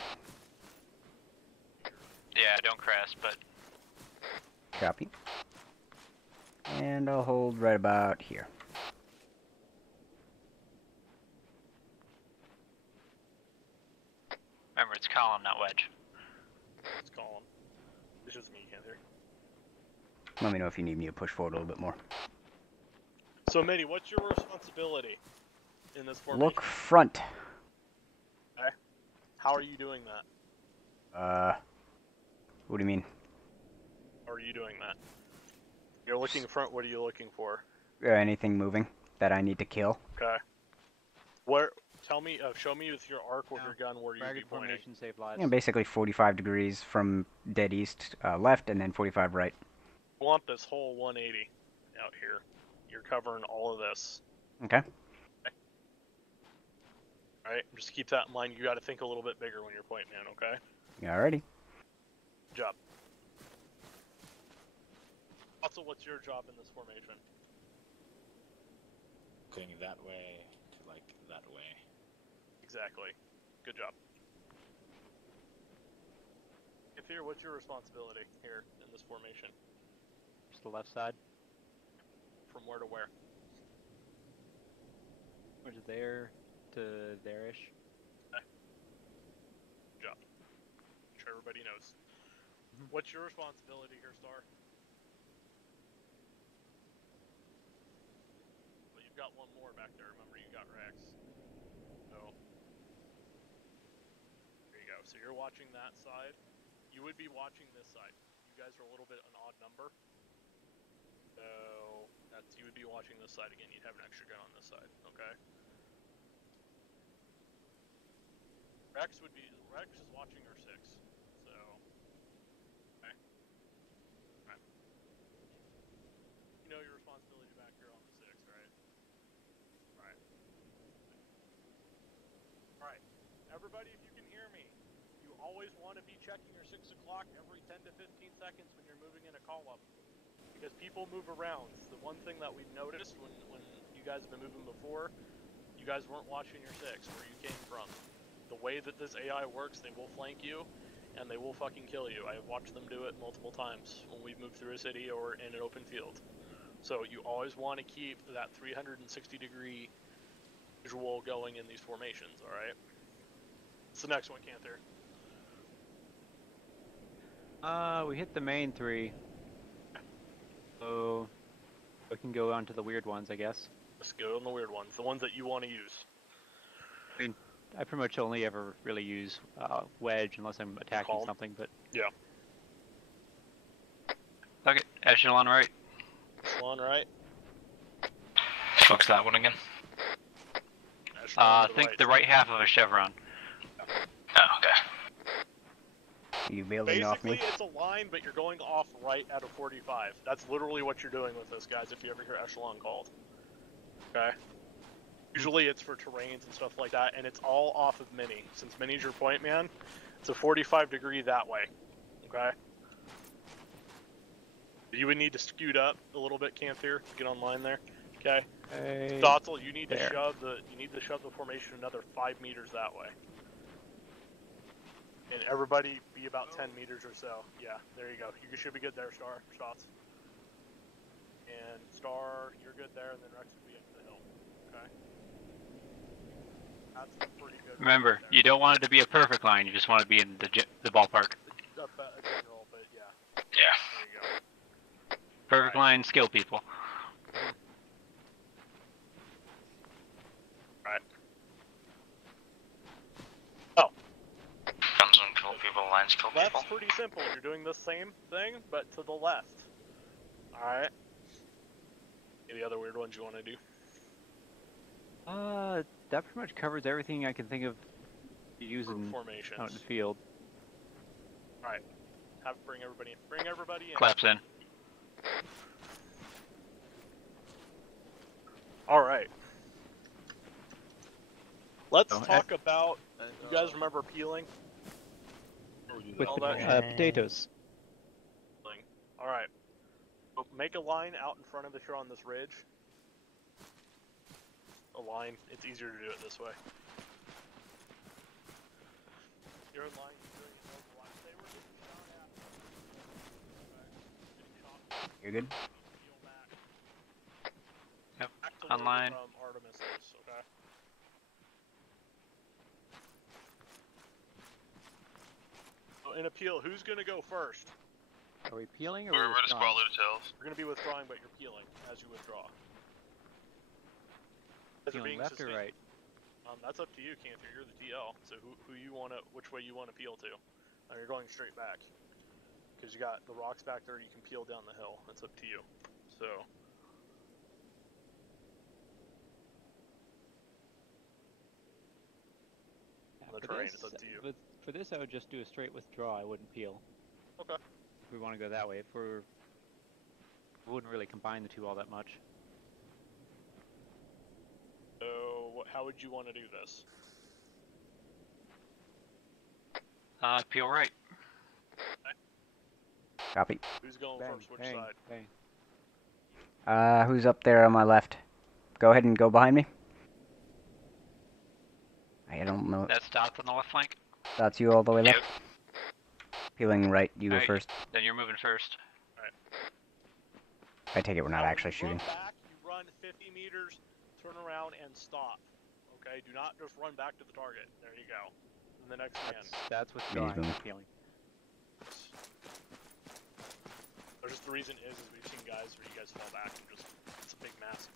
Yeah, don't crest, but... Copy. And I'll hold right about here. Remember, it's column, not wedge. It's column. It's just me, Canthier. Let me know if you need me to push forward a little bit more. So, Mitty, what's your responsibility in this formation? Look front. Okay. How are you doing that? What do you mean? How are you doing that? You're looking front, what are you looking for? Anything moving that I need to kill. Okay. Show me with your arc with your gun where you'd be pointing. Save lives. Yeah, basically 45 degrees from dead east left, and then 45 right. You want this whole 180 out here. You're covering all of this. Okay. Alright, just keep that in mind. You gotta think a little bit bigger when you're pointing in, okay? Alrighty. Good job. Also, what's your job in this formation? Going that way to like that way. Exactly. Good job. Canthier, what's your responsibility here in this formation? Just the left side. From where to where? Where's there to there-ish? Okay. Good job. I'm sure everybody knows. What's your responsibility here, Star? Well, you've got one more back there. Remember, you got Rex. So, there you go. So you're watching that side. You would be watching this side. You guys are a little bit an odd number. So, you would be watching this side again. You'd have an extra gun on this side, okay? Rex is watching our 6. So. Okay. Alright. You know your responsibility back here on the 6, right? Alright. Alright. Everybody, if you can hear me, you always want to be checking your 6 o'clock every 10 to 15 seconds when you're moving in a column. Because people move around. The one thing that we've noticed when you guys have been moving before, you guys weren't watching your 6, where you came from. The way that this AI works, they will flank you, and they will fucking kill you. I have watched them do it multiple times when we've moved through a city or in an open field. So you always want to keep that 360-degree visual going in these formations, alright? What's the next one, Canther? We hit the main 3. So we can go on to the weird ones, I guess. Let's go on the weird ones, the ones that you want to use. I mean, I pretty much only ever really use wedge unless I'm attacking something, but... Yeah. Okay, echelon right. Echelon right. Fuck's that one again? I think the right half of a chevron. Oh, okay. You building off me? Basically, it's a line, but you're going off right at a 45. That's literally what you're doing with this, guys, if you ever hear echelon called. Okay? Usually it's for terrains and stuff like that, and it's all off of Mini. Since Mini's your point man, it's a 45 degree that way. Okay? You would need to scoot up a little bit, Canther, to get online there. Okay? Hey, Dotzel, you need to there. shove the formation another 5 meters that way. And everybody be about 10 meters or so. Yeah, there you go. You should be good there, Star. Shots. And Star, you're good there, and then Rex will be up the hill. Okay? That's pretty good. Remember, you don't want it to be a perfect line, you just want to be in the ballpark. A general, but yeah. Yeah. There you go. Perfect line, skill people. Right. Oh. Guns don't kill people, lines kill people. Left's pretty simple. You're doing the same thing, but to the left. Alright. Any other weird ones you want to do? That pretty much covers everything I can think of using formations out in the field. Alright. Bring everybody in. Bring everybody in. Claps in. Alright. Let's talk about, you guys remember peeling? With all potatoes. Alright. So make a line out in front of if you're on this ridge. A line. It's easier to do it this way. You're in line. You're good? Yep. Online. Artemis is, okay? So in appeal, who's gonna go first? Are we peeling or Wherever the withdrawing? squad leader tells. You're gonna be withdrawing, but you're peeling as you withdraw. Peeling left or right? That's up to you, Canther. You're the DL. So who you wanna, which way you wanna peel to? You're going straight back. Because you got the rocks back there, you can peel down the hill. That's up to you. So. On the terrain, it's up to you. For this, I would just do a straight withdraw. I wouldn't peel. Okay. If we want to go that way, we wouldn't really combine the two all that much. So, how would you want to do this? Peel right. Copy. Who's going first? Which side? Who's up there on my left? Go ahead and go behind me. I don't know. That's Dots on the left flank. That's you all the way left? Peeling right, you go Alright, first. Then you're moving first. Alright. I take it we're not actually shooting. Run back, you run 50 meters, turn around, and stop. Okay? Do not just run back to the target. There you go. And the next man. That's withdrawing, moving. peeling. There's just the reason is we've seen guys where you guys fall back and just, it's a big mass.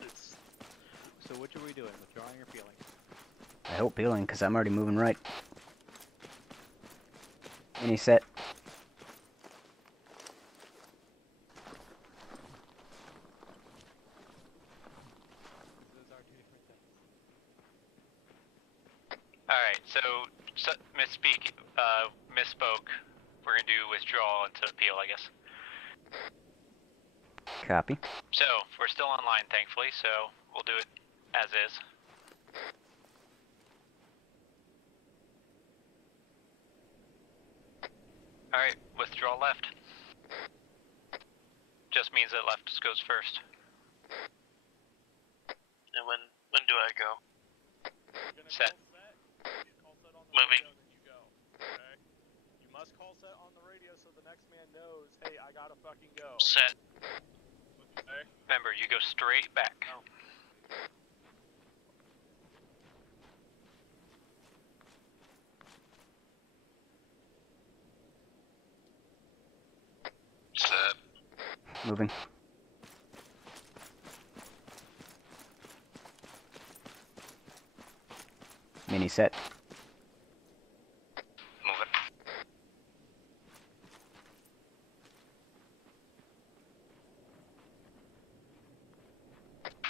It's So which are we doing, withdrawing or peeling? I hope peeling, because I'm already moving right. Mini set. Alright, so misspoke. We're gonna do withdrawal instead of appeal, I guess. Copy. So, we're still online, thankfully, so we'll do it as is. Alright, withdraw left. Just means that left goes first. And when do I go? Set. Moving. Okay? You must call set on the radio so the next man knows, hey, I gotta fucking go. Set. Okay? Remember, you go straight back. Oh. Set. Moving. Mini set. Moving.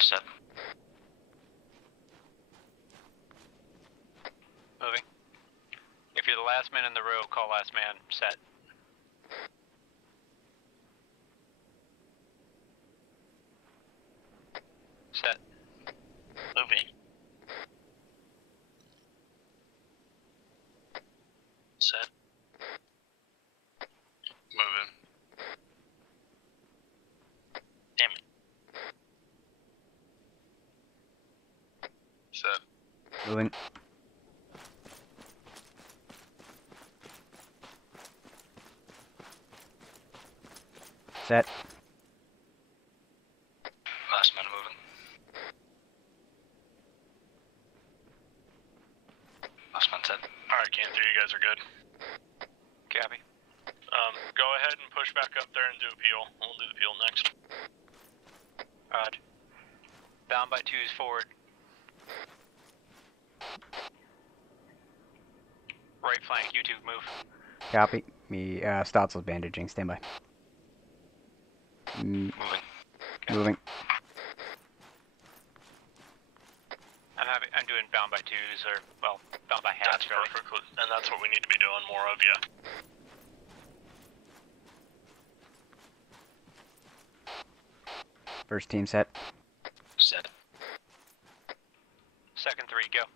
Set. Moving. If you're the last man in the row, call last man. Set. Set. Moving. Set. Moving. Damn it. Set. Moving. Set. Last man moving. Last man set. Alright, Can 3, you guys are good. Copy. Go ahead and push back up there and do appeal. We'll do the appeal next. Rod. Bound by 2s forward. Right flank, you two move. Copy. Me, Stotzel's bandaging. Stand by. Moving. Moving. I'm doing bound by 2s, or, well, bound by halves, That's really. perfect, and that's what we need to be doing more of, yeah. First team set. Set. Second 3, go.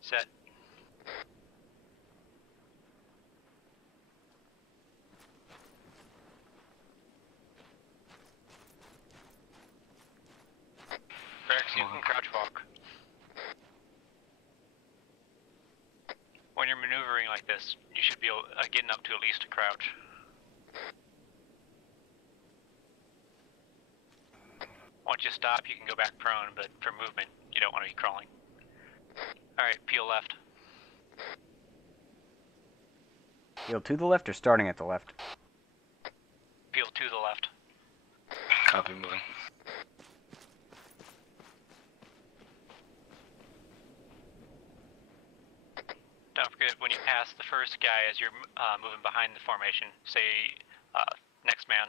Set. Rex, you can crouch walk. When you're maneuvering like this, you should be getting up to at least a crouch. Once you stop, you can go back prone, but for movement, you don't want to be crawling. Alright, peel left. Peel to the left or starting at the left? Peel to the left. Copy, moving. Don't forget, when you pass the first guy as you're moving behind the formation, say, next man.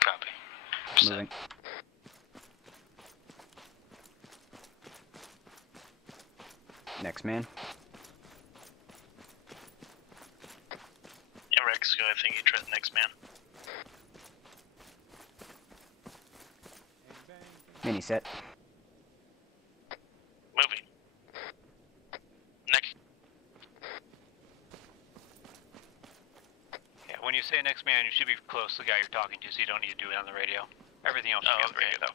Copy. Moving. Next man. Yeah, Rex, I think you try the next man. Mini set. Moving. Next. Yeah, when you say next man, you should be close to the guy you're talking to, so you don't need to do it on the radio. Everything else should be on the radio, though.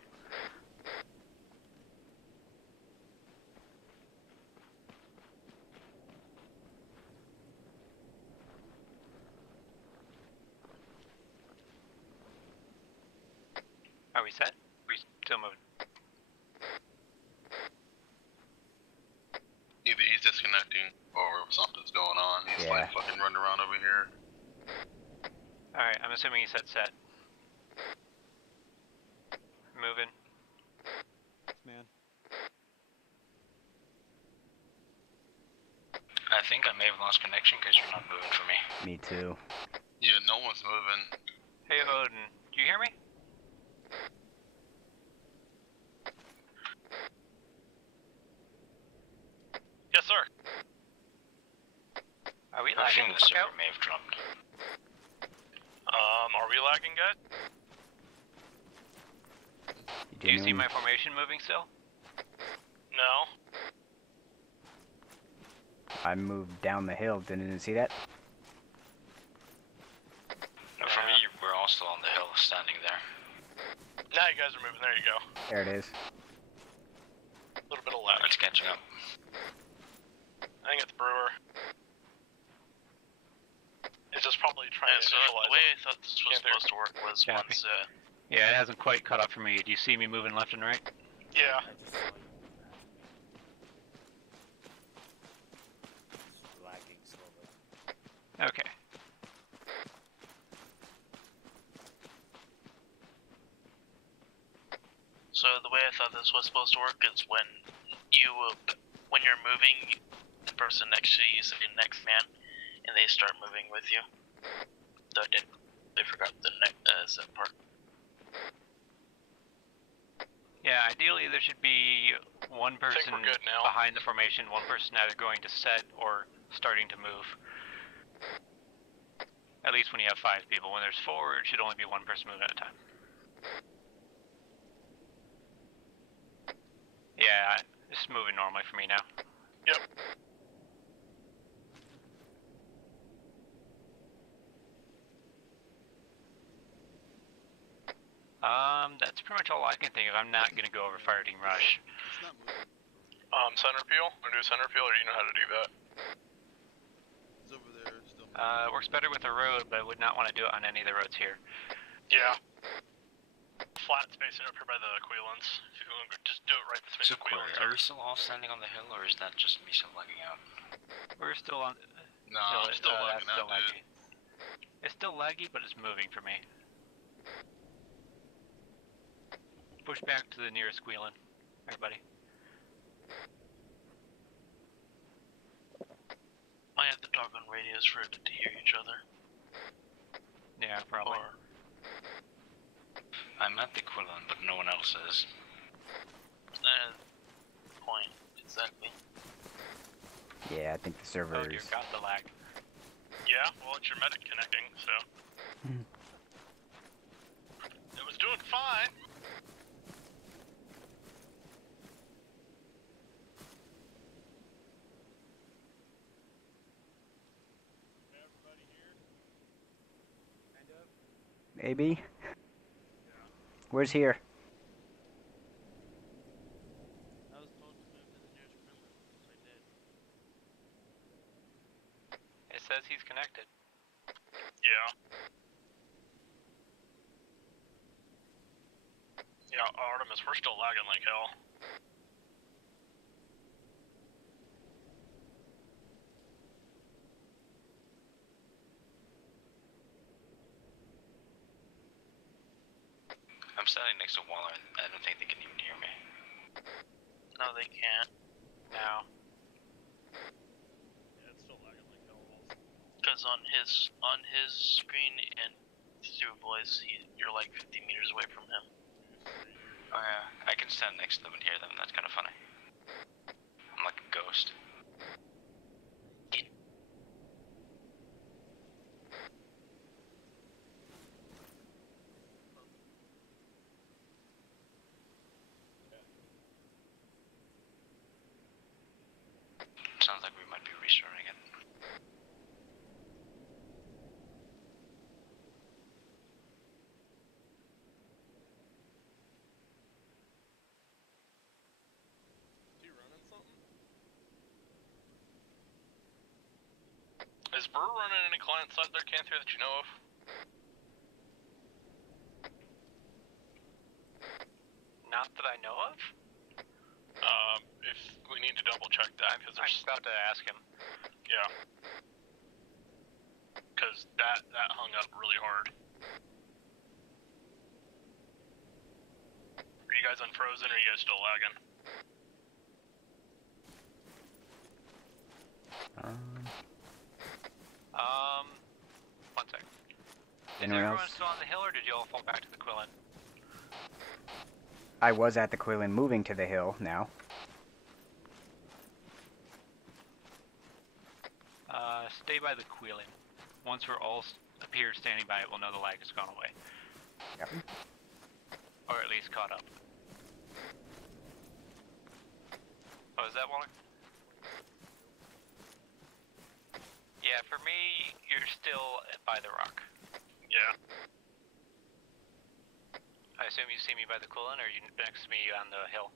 Are we set? We still moving? Either he's disconnecting or something's going on. He's like fucking running around over here. Alright, I'm assuming he said set. Moving. Man. think I may have lost connection because you're not moving for me. Me too. Yeah, no one's moving. Hey Odin, do you hear me? Yes, sir. Are we I lagging think the the fuck server out? may have dropped. Are we lagging, guys? Do you see my formation moving still? No. I moved down the hill. Didn't you see that? No, for me, we're all still on the hill, standing there. Now you guys are moving. There you go. There it is. A little bit of lag. It's catching up. I think it's Brewer. It's just probably trying to So initialize the way it. I thought this was supposed to work was Copy. once Yeah, it hasn't quite caught up for me. Do you see me moving left and right? Yeah. Lagging slowly. Okay. So the way I thought this was supposed to work is when you're moving, the person next to you is the next man, and they start moving with you. So I forgot the second part. Yeah, ideally there should be one person we're good now. behind the formation, one person either going to set or starting to move. At least when you have 5 people. When there's 4, it should only be one person moving at a time. Yeah, it's moving normally for me now. Yep. That's pretty much all I can think of. I'm not gonna go over fire team rush. Center peel? Or do center peel, or you know how to do that? It's over there still. It works better with a road, but I would not want to do it on any of the roads here. Yeah. Flat spacing up here by the Queelans. If you want to just do it right this way. So, Corey, are we still all standing on the hill, or is that just me still lagging out? We're still on. No, I'm still lagging that's out, still dude. laggy. It's still laggy, but it's moving for me. Push back to the nearest Queelan, everybody. I have to talk on radios for it to hear each other. Yeah, probably. I'm at the Quillan, but no one else is. Point, exactly. Yeah, I think the server Oh dear is. God, the lag. Yeah, well, it's your medic connecting, so. It was doing fine. Maybe. Where's here? I was told to move to the nearest perimeter, so I did. It says he's connected. Yeah. Yeah, Artemis, we're still lagging like hell. I'm standing next to a wall, and I don't think they can even hear me. No, they can't. Now. Yeah, it's still lagging like hell. Because on his screen and through voice, you're like 50 meters away from him. Oh yeah, I can stand next to them and hear them. That's kind of funny. I'm like a ghost. Sounds like we might be restarting it. Is he running something? Is Brewer running any client side there, Cantor, that you know of? Not that I know of. If we need to double check that, because I'm there's. about to ask him. Yeah. Because that hung up really hard. Are you guys unfrozen, or are you guys still lagging? Anyone everyone else? still on the hill, or did you all fall back to the Quillen? I was at the Quillen, moving to the hill now. Stay by the Quillen. Once we're all up here standing by it, we'll know the lag has gone away. Yep. Or at least caught up. Oh, is that Waller? Yeah, for me, you're still by the rock. Yeah. I assume you see me by the Quillen, or are you next to me on the hill?